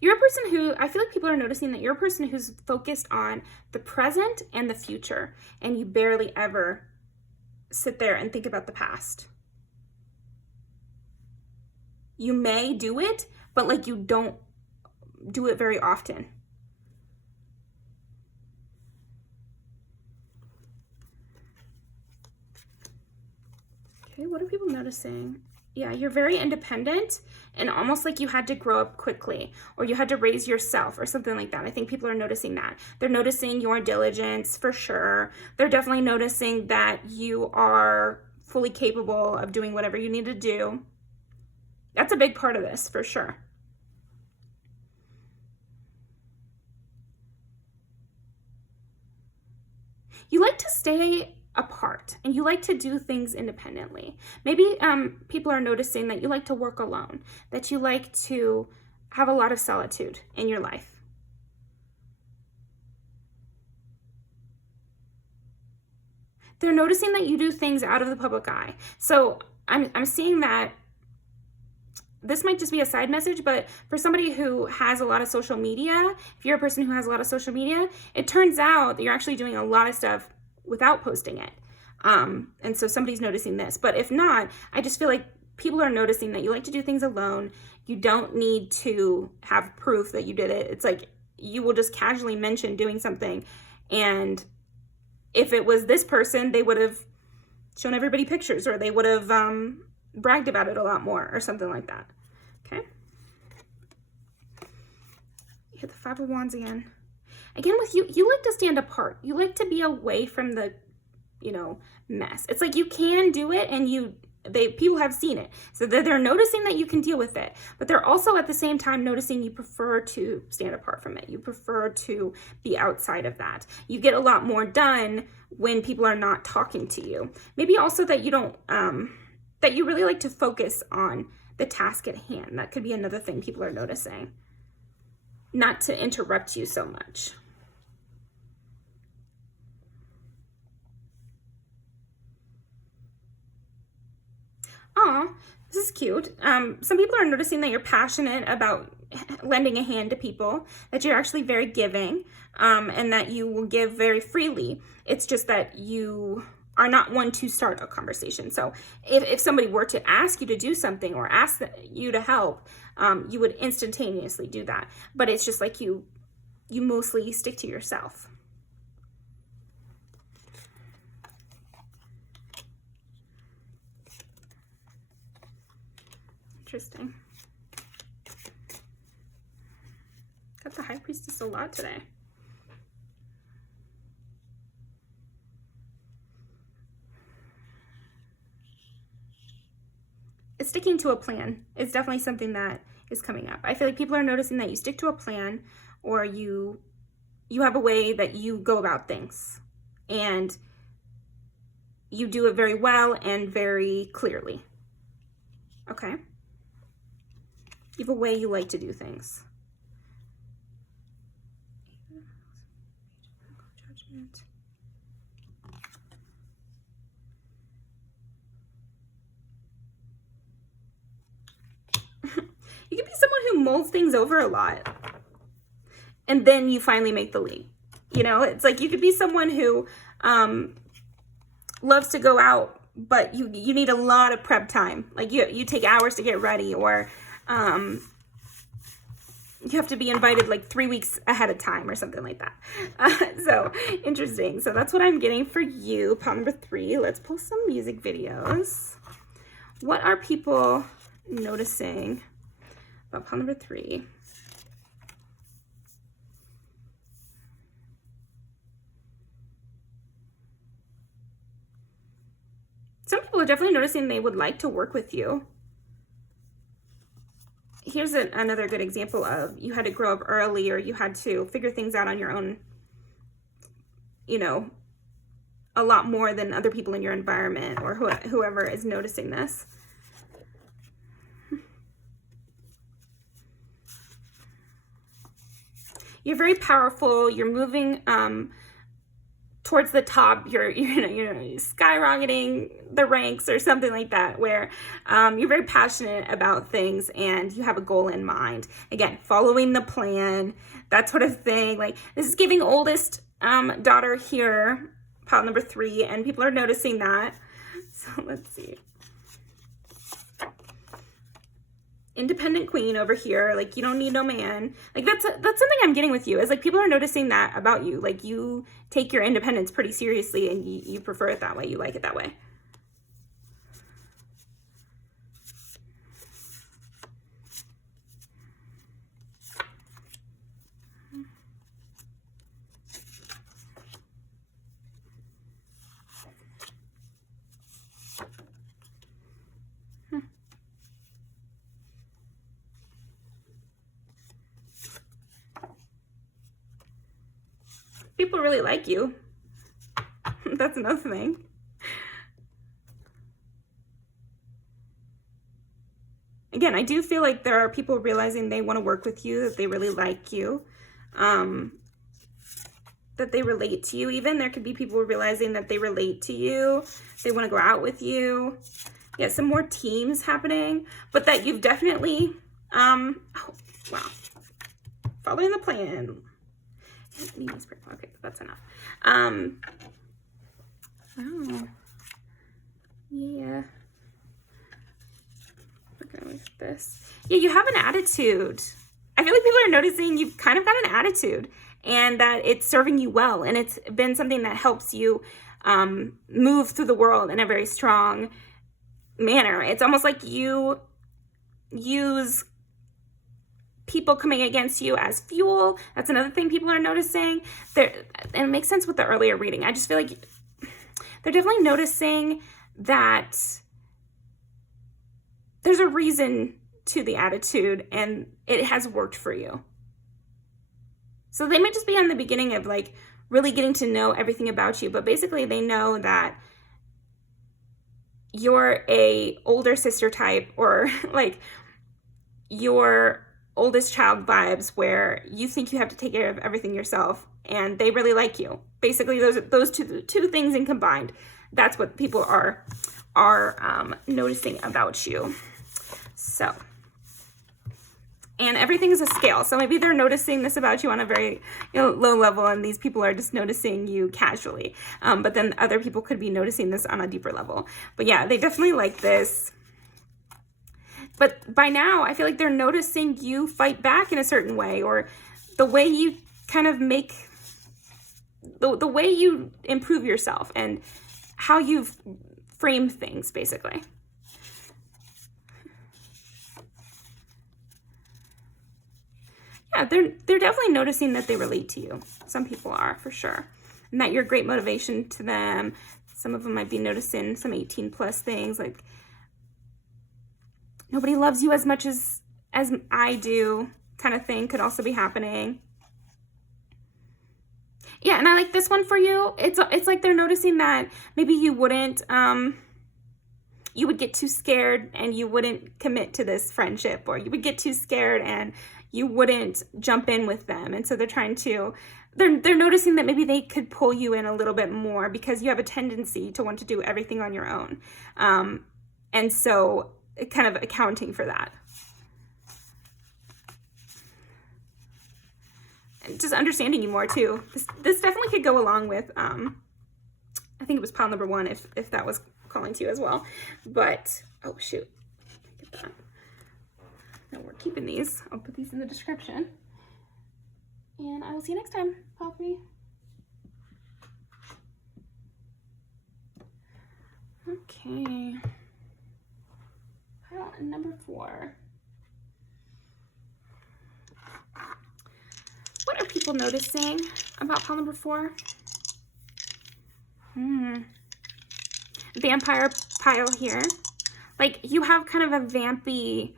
You're a person who, I feel like people are noticing that you're a person who's focused on the present and the future, and you barely ever sit there and think about the past. You may do it, but like you don't do it very often. Okay, what are people noticing? Yeah, you're very independent, and almost like you had to grow up quickly, or you had to raise yourself or something like that. I think people are noticing that. They're noticing your diligence for sure. They're definitely noticing that you are fully capable of doing whatever you need to do. That's a big part of this for sure. You like to stay apart, and you like to do things independently. Maybe people are noticing that you like to work alone, that you like to have a lot of solitude in your life. They're noticing that you do things out of the public eye. So I'm seeing that this might just be a side message, but for somebody who has a lot of social media, if you're a person who has a lot of social media, it turns out that you're actually doing a lot of stuff without posting it. And so somebody's noticing this. But if not, I just feel like people are noticing that you like to do things alone. You don't need to have proof that you did it. It's like you will just casually mention doing something. And if it was this person, they would have shown everybody pictures, or they would have bragged about it a lot more, or something like that. Okay. Hit the Five of Wands again. Again, with you, you like to stand apart. You like to be away from the, mess. It's like you can do it, and people have seen it. So they're noticing that you can deal with it, but they're also at the same time noticing you prefer to stand apart from it. You prefer to be outside of that. You get a lot more done when people are not talking to you. Maybe also that you don't, that you really like to focus on the task at hand. That could be another thing people are noticing. Not to interrupt you so much. Aw, this is cute. Some people are noticing that you're passionate about lending a hand to people, that you're actually very giving, and that you will give very freely. It's just that you are not one to start a conversation. So if somebody were to ask you to do something or ask you to help, you would instantaneously do that. But it's just like you mostly stick to yourself. Interesting. Got the High Priestess a lot today. Sticking to a plan is definitely something that is coming up. I feel like people are noticing that you stick to a plan, or you have a way that you go about things, and you do it very well and very clearly. Okay? You have a way you like to do things. Judgment. You can be someone who molds things over a lot, and then you finally make the leap. It's like you could be someone who loves to go out, but you need a lot of prep time. Like you take hours to get ready, or you have to be invited like 3 weeks ahead of time or something like that. So interesting. So that's what I'm getting for you, pile number 3. Let's pull some music videos. What are people noticing about pile number 3? Some people are definitely noticing they would like to work with you. Here's another good example of you had to grow up early, or you had to figure things out on your own, a lot more than other people in your environment, or whoever is noticing this. You're very powerful. You're moving towards the top. You're skyrocketing the ranks or something like that, where you're very passionate about things and you have a goal in mind. Again, following the plan, that sort of thing. Like, this is giving oldest daughter here, pile number 3, and people are noticing that. So let's see. Independent queen over here, like you don't need no man. Like that's something I'm getting with you, is like people are noticing that about you. Like you take your independence pretty seriously, and you prefer it that way. You like it that way. People really like you. That's another thing. Again, I do feel like there are people realizing they want to work with you, that they really like you, that they relate to you even. There could be people realizing that they relate to you. They want to go out with you. Yeah, some more teams happening, but that you've definitely, oh, wow. Following the plan. Okay, that's enough. Oh, yeah. Look at this. Yeah, you have an attitude. I feel like people are noticing you've kind of got an attitude and that it's serving you well. And it's been something that helps you move through the world in a very strong manner. It's almost like you use people coming against you as fuel. That's another thing people are noticing. And it makes sense with the earlier reading. I just feel like they're definitely noticing that there's a reason to the attitude and it has worked for you. So they might just be on the beginning of like really getting to know everything about you, but basically they know that you're a older sister type, or like your oldest child vibes where you think you have to take care of everything yourself, and they really like you. Basically those two things in combined, that's what people are noticing about you. So, and everything is a scale. So maybe they're noticing this about you on a very low level, and these people are just noticing you casually. But then other people could be noticing this on a deeper level. But yeah, they definitely like this. But by now, I feel like they're noticing you fight back in a certain way, or the way you kind of make, the way you improve yourself and how you frame things, basically. Yeah, they're definitely noticing that they relate to you. Some people are, for sure. And that you're great motivation to them. Some of them might be noticing some 18 plus things, like nobody loves you as much as I do kind of thing could also be happening. Yeah, and I like this one for you. It's like they're noticing that maybe you wouldn't, you would get too scared and you wouldn't commit to this friendship, or you would get too scared and you wouldn't jump in with them. And so they're trying to, they're noticing that maybe they could pull you in a little bit more because you have a tendency to want to do everything on your own. And so kind of accounting for that. And just understanding you more too. This definitely could go along with, I think it was pile number 1 if that was calling to you as well. But, oh shoot, get that. No, we're keeping these. I'll put these in the description. And I will see you next time. Pile 3. Okay. Pile number 4. What are people noticing about pile number 4? Vampire pile here. Like, you have kind of a vampy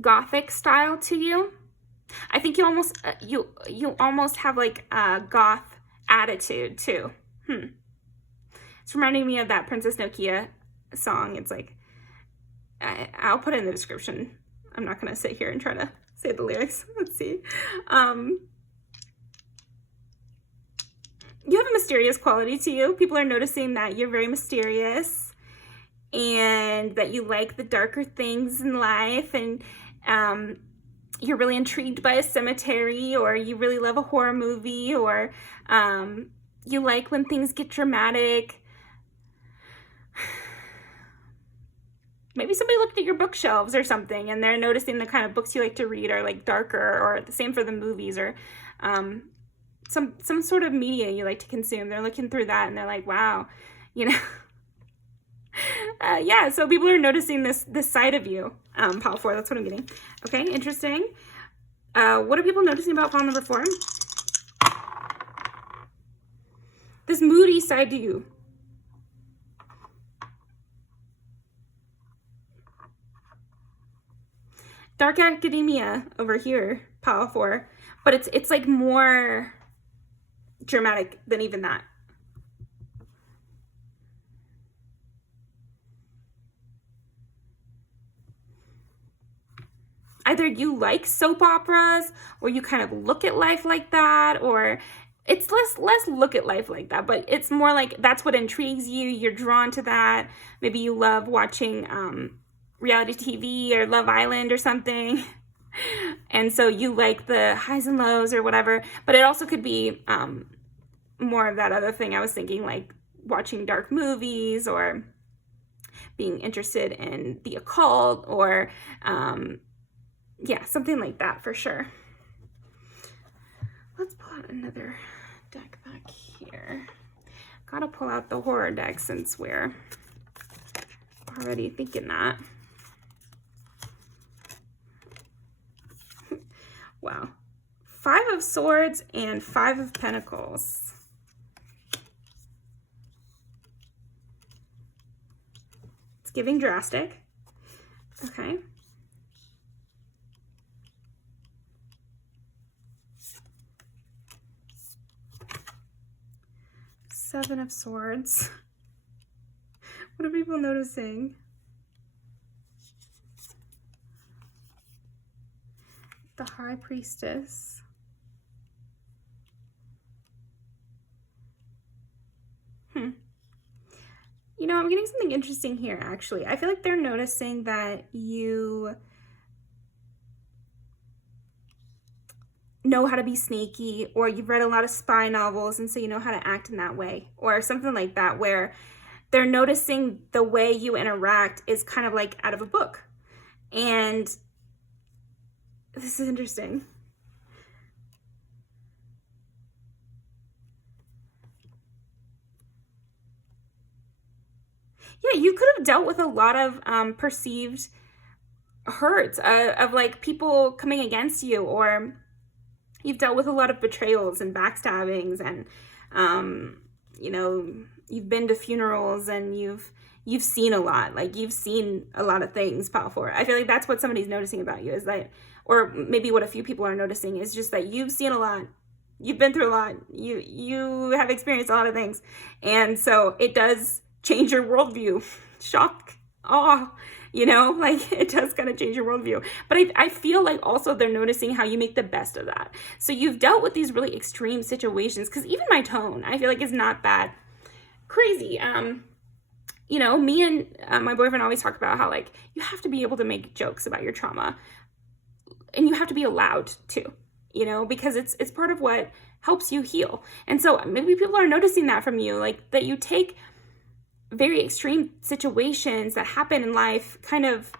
gothic style to you. I think you almost you almost have like a goth attitude too. It's reminding me of that Princess Nokia song. It's like, I'll put it in the description. I'm not gonna sit here and try to say the lyrics. Let's see. You have a mysterious quality to you. People are noticing that you're very mysterious and that you like the darker things in life, and you're really intrigued by a cemetery, or you really love a horror movie, or you like when things get dramatic. Maybe somebody looked at your bookshelves or something and they're noticing the kind of books you like to read are like darker, or the same for the movies, or some sort of media you like to consume. They're looking through that and they're like, wow, you know. Yeah, so people are noticing this side of you. Pile 4, that's what I'm getting. Okay, interesting. What are people noticing about pile number 4? This moody side to you. Dark academia over here, pile 4. But it's like more dramatic than even that. Either you like soap operas, or you kind of look at life like that, or it's less look at life like that, but it's more like that's what intrigues you. You're drawn to that. Maybe you love watching reality TV or Love Island or something. And so you like the highs and lows or whatever, but it also could be more of that other thing I was thinking, like watching dark movies or being interested in the occult or yeah, something like that for sure. Let's pull out another deck back here. Gotta pull out the horror deck since we're already thinking that. Wow. 5 of Swords and 5 of Pentacles. It's giving drastic. Okay. Seven of Swords. What are people noticing? The High Priestess. You know, I'm getting something interesting here, actually. I feel like they're noticing that you know how to be sneaky, or you've read a lot of spy novels, and so you know how to act in that way, or something like that, where they're noticing the way you interact is kind of like out of a book. And this is interesting. Yeah, you could have dealt with a lot of perceived hurts of like people coming against you, or you've dealt with a lot of betrayals and backstabbings, and you know, you've been to funerals and you've seen a lot. Like, you've seen a lot of things, powerful. I feel like that's what somebody's noticing about you, is that, or maybe what a few people are noticing is just that you've seen a lot. You've been through a lot. You have experienced a lot of things, and so it does change your worldview. Shock, awe, you know, like it does kind of change your worldview. But I feel like also they're noticing how you make the best of that. So you've dealt with these really extreme situations, because even my tone, I feel like, is not that crazy. You know, me and my boyfriend always talk about how, like, you have to be able to make jokes about your trauma, and you have to be allowed to, you know, because it's part of what helps you heal. And so maybe people are noticing that from you, like that you take very extreme situations that happen in life kind of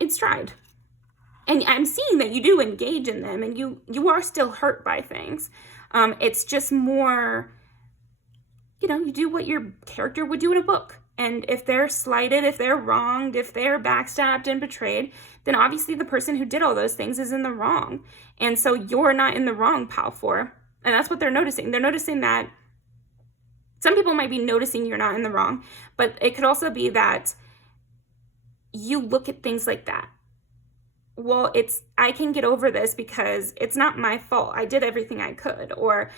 in stride. And I'm seeing that you do engage in them, and you are still hurt by things. It's just more, you know, you do what your character would do in a book. And if they're slighted, if they're wronged, if they're backstabbed and betrayed, then obviously the person who did all those things is in the wrong. And so you're not in the wrong, pal, for. And that's what they're noticing. They're noticing that some people might be noticing you're not in the wrong, but it could also be that you look at things like that. Well, I can get over this because it's not my fault. I did everything I could. Or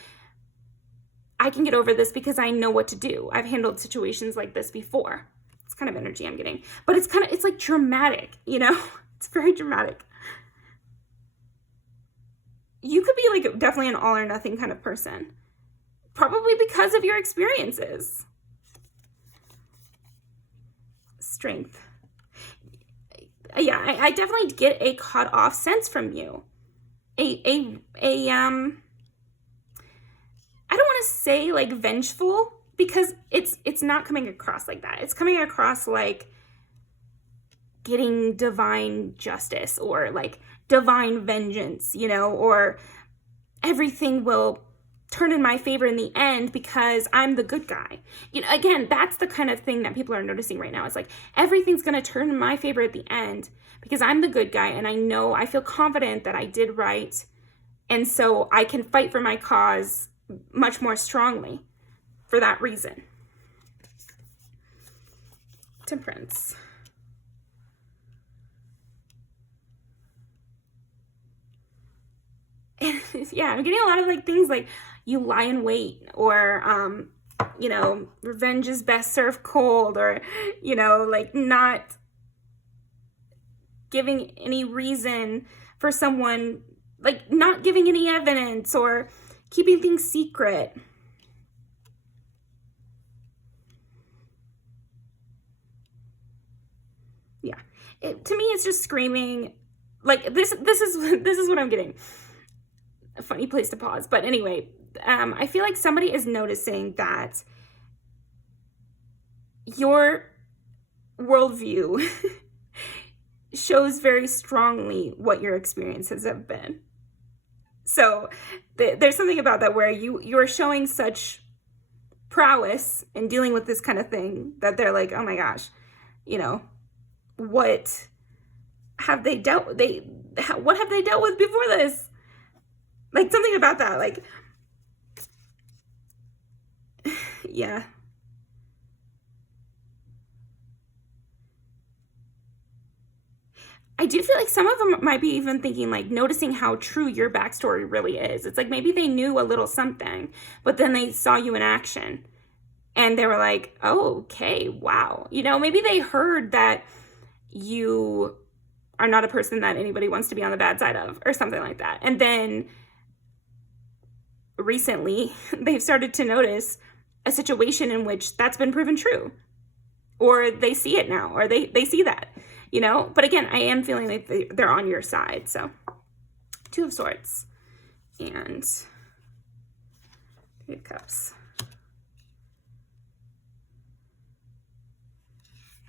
I can get over this because I know what to do. I've handled situations like this before. It's kind of energy I'm getting. But it's like dramatic, you know? It's very dramatic. You could be like definitely an all or nothing kind of person. Probably because of your experiences. Strength. Yeah, I definitely get a cut off sense from you. I don't want to say like vengeful, because it's not coming across like that. It's coming across like getting divine justice, or like divine vengeance, you know, or everything will turn in my favor in the end because I'm the good guy. You know, again, that's the kind of thing that people are noticing right now. It's like everything's going to turn in my favor at the end because I'm the good guy, and I feel confident that I did right, and so I can fight for my cause much more strongly for that reason. Temperance. And yeah, I'm getting a lot of like things like you lie in wait, or you know, revenge is best served cold, or you know, like not giving any reason for someone, like not giving any evidence, or keeping things secret. Yeah, to me, it's just screaming like this is what I'm getting. A funny place to pause, but anyway, I feel like somebody is noticing that your worldview shows very strongly what your experiences have been. So there's something about that where you're showing such prowess in dealing with this kind of thing that they're like, oh my gosh, you know, what have they dealt with? What have they dealt with before this? Like something about that, like, yeah. I do feel like some of them might be even thinking, like, noticing how true your backstory really is. It's like maybe they knew a little something, but then they saw you in action and they were like, oh, okay, wow. You know, maybe they heard that you are not a person that anybody wants to be on the bad side of or something like that. And then recently they've started to notice a situation in which that's been proven true, or they see it now, or they see that. You know, but again, I am feeling like they're on your side. So, Two of Swords and Three of Cups.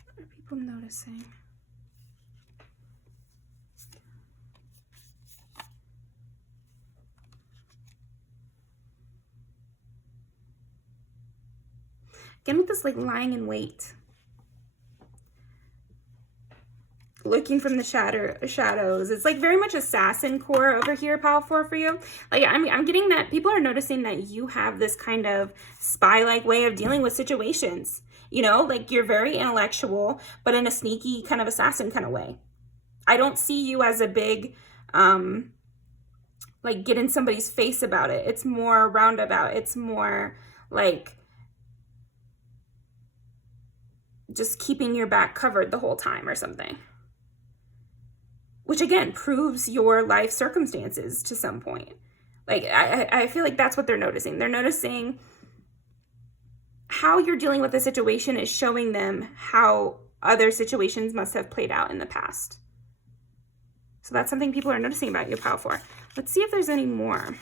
What are people noticing? Again, with this like lying in wait. Looking from the shadows. It's like very much assassin core over here, Pile 4 for you. Like I'm getting that people are noticing that you have this kind of spy-like way of dealing with situations. You know, like you're very intellectual, but in a sneaky kind of assassin kind of way. I don't see you as a big, like get in somebody's face about it. It's more roundabout. It's more like just keeping your back covered the whole time or something. Which again proves your life circumstances to some point. Like I feel like that's what they're noticing. They're noticing how you're dealing with a situation is showing them how other situations must have played out in the past. So that's something people are noticing about you, Pile 4. Let's see if there's any more.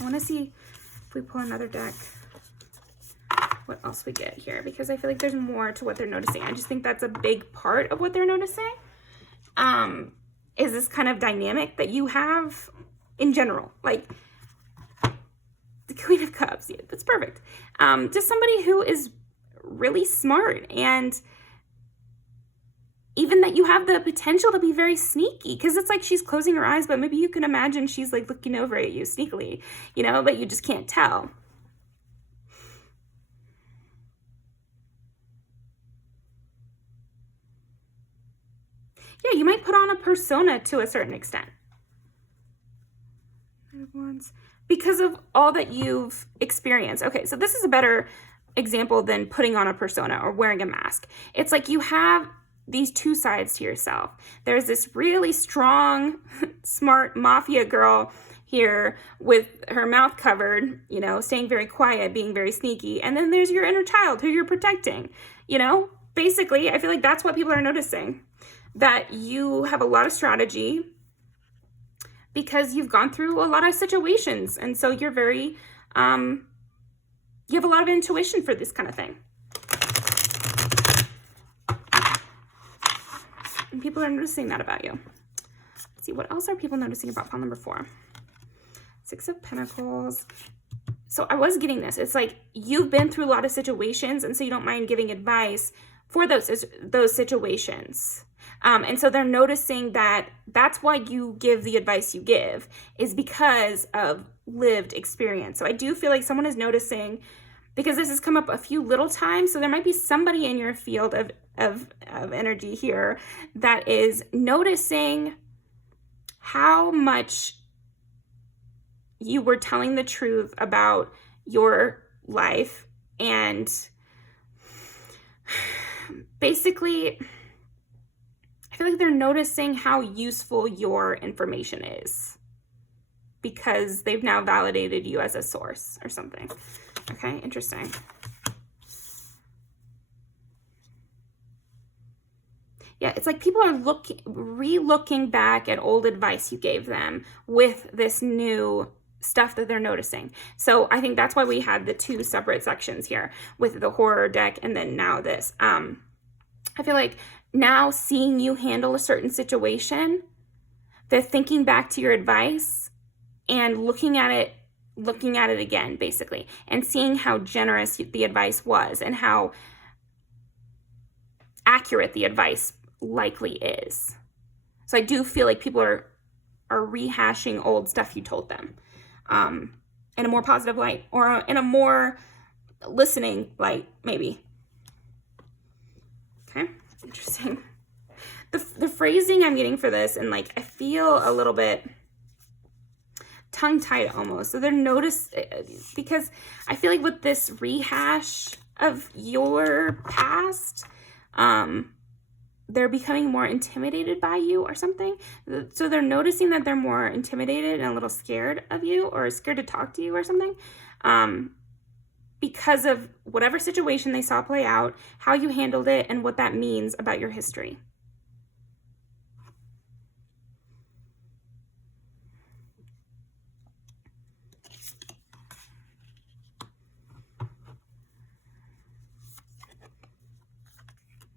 I want to see if we pull another deck, what else we get here, because I feel like there's more to what they're noticing. I just think that's a big part of what they're noticing. Is this kind of dynamic that you have in general, like the Queen of Cups. Yeah, that's perfect. Just somebody who is really smart, and even that you have the potential to be very sneaky, because it's like she's closing her eyes, but maybe you can imagine she's like looking over at you sneakily, you know, but you just can't tell. Yeah, you might put on a persona to a certain extent. Because of all that you've experienced. Okay, so this is a better example than putting on a persona or wearing a mask. It's like you have these two sides to yourself. There's this really strong, smart mafia girl here with her mouth covered, you know, staying very quiet, being very sneaky. And then there's your inner child who you're protecting, you know? Basically, I feel like that's what people are noticing. That you have a lot of strategy because you've gone through a lot of situations. And so you're very, you have a lot of intuition for this kind of thing. And people are noticing that about you. Let's see, what else are people noticing about pile number 4? 6 of Pentacles. So I was getting this. It's like you've been through a lot of situations, and so you don't mind giving advice for those situations. And so they're noticing that that's why you give the advice you give, is because of lived experience. So I do feel like someone is noticing, because this has come up a few little times. So there might be somebody in your field of energy here that is noticing how much you were telling the truth about your life, and basically I feel like they're noticing how useful your information is. because they've now validated you as a source or something. Okay, interesting. Yeah, it's like people are re-looking back at old advice you gave them with this new stuff that they're noticing. So I think that's why we had the two separate sections here with the horror deck and then now this. I feel like now seeing you handle a certain situation, they're thinking back to your advice and looking at it again, basically, and seeing how generous the advice was and how accurate the advice likely is. So I do feel like people are rehashing old stuff you told them in a more positive light, or in a more listening light, maybe. Okay, interesting. The phrasing I'm getting for this, and like I feel a little bit tongue-tied almost. So they're because I feel like with this rehash of your past, they're becoming more intimidated by you or something. So they're noticing that they're more intimidated and a little scared of you, or scared to talk to you or something, because of whatever situation they saw play out, how you handled it, and what that means about your history.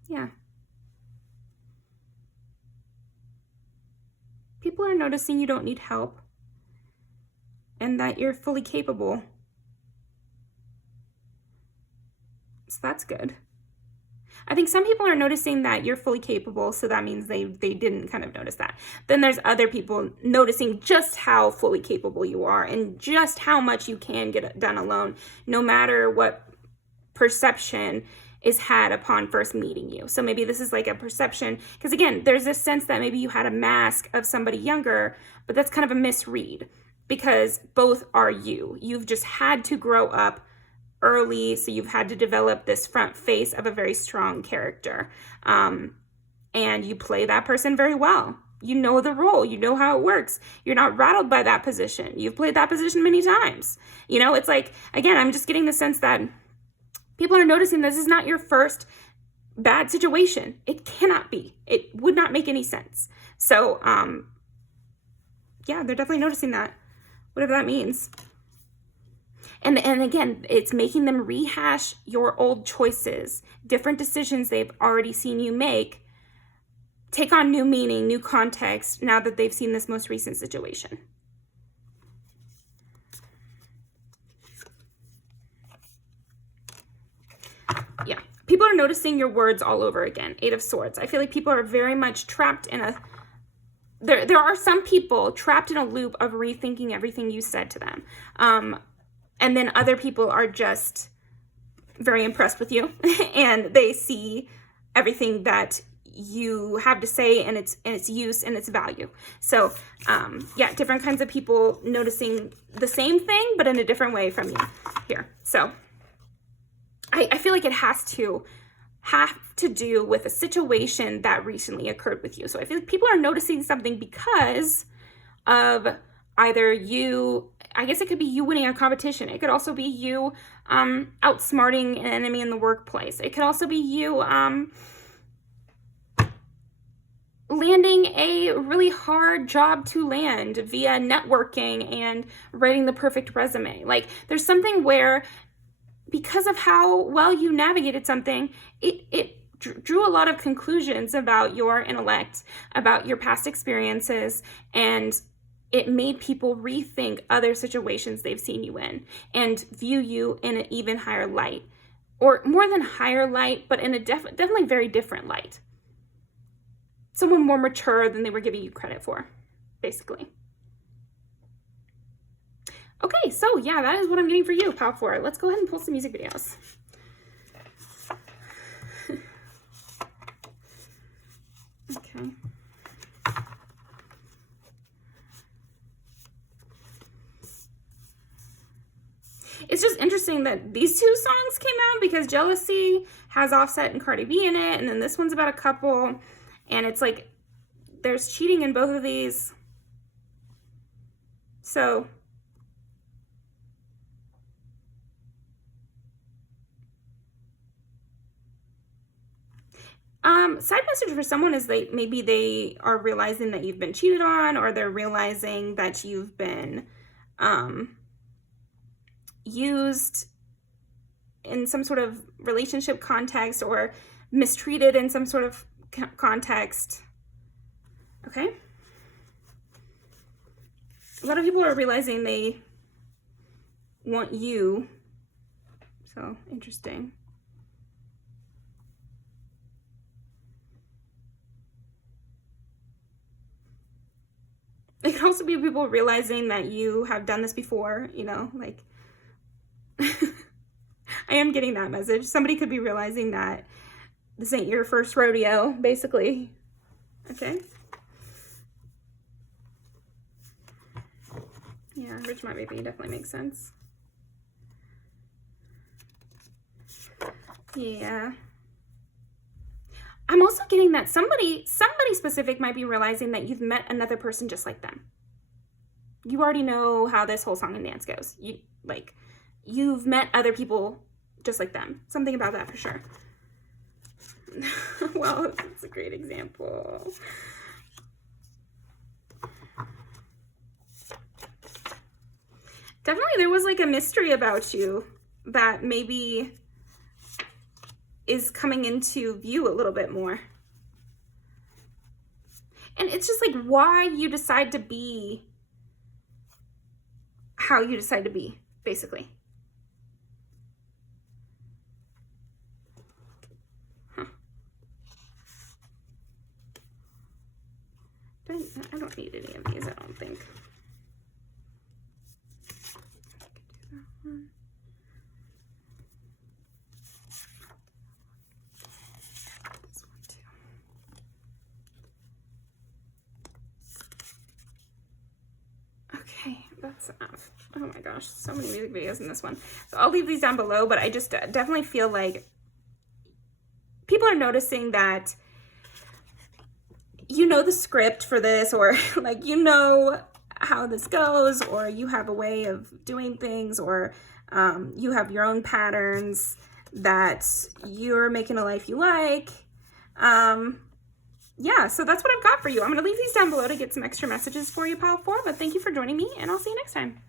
Yeah. People are noticing you don't need help and that you're fully capable. So that's good. I think some people are noticing that you're fully capable, so that means they didn't kind of notice that. Then there's other people noticing just how fully capable you are and just how much you can get done alone, no matter what perception is had upon first meeting you. So maybe this is like a perception, because again, there's this sense that maybe you had a mask of somebody younger, but that's kind of a misread, because both are you. You've just had to grow up early, so you've had to develop this front face of a very strong character. And you play that person very well. You know the role, you know how it works. You're not rattled by that position. You've played that position many times. You know, it's like, again, I'm just getting the sense that people are noticing this is not your first bad situation. It cannot be. It would not make any sense. So, yeah, they're definitely noticing that, whatever that means. And again, it's making them rehash your old choices, different decisions they've already seen you make, take on new meaning, new context, now that they've seen this most recent situation. Yeah, people are noticing your words all over again. 8 of Swords. I feel like people are very much trapped in there are some people trapped in a loop of rethinking everything you said to them. And then other people are just very impressed with you and they see everything that you have to say and its use and its value. So yeah, different kinds of people noticing the same thing, but in a different way from you here. So I feel like it have to do with a situation that recently occurred with you. So I feel like people are noticing something because of either you, I guess it could be you winning a competition. It could also be you outsmarting an enemy in the workplace. It could also be you landing a really hard job to land via networking and writing the perfect resume. Like there's something where, because of how well you navigated something, it drew a lot of conclusions about your intellect, about your past experiences, and it made people rethink other situations they've seen you in and view you in an even higher light, or more than higher light, but in a definitely very different light. Someone more mature than they were giving you credit for, basically. Okay, so yeah, that is what I'm getting for you, Pal 4. Let's go ahead and pull some music videos. Okay. It's just interesting that these two songs came out because Jealousy has Offset and Cardi B in it, and then this one's about a couple, and it's like there's cheating in both of these. So side message for someone is maybe they are realizing that you've been cheated on, or they're realizing that you've been used in some sort of relationship context or mistreated in some sort of context. Okay? A lot of people are realizing they want you. So, interesting. It can also be people realizing that you have done this before, you know, like, I am getting that message. Somebody could be realizing that this ain't your first rodeo, basically. Okay. Yeah, Rich My Baby definitely makes sense. Yeah. I'm also getting that somebody specific might be realizing that you've met another person just like them. You already know how this whole song and dance goes. You've met other people just like them. Something about that for sure. Well, it's a great example. Definitely there was like a mystery about you that maybe is coming into view a little bit more. And it's just like why you decide to be how you decide to be, basically. Huh. I don't need any of these, I don't think. Okay, that's enough. Oh my gosh, so many music videos in this one. So I'll leave these down below, but I just definitely feel like people are noticing that you know the script for this, or like you know how this goes, or you have a way of doing things, or you have your own patterns that you're making a life you like. Yeah, so that's what I've got for you. I'm going to leave these down below to get some extra messages for you, Pile 4, but thank you for joining me, and I'll see you next time.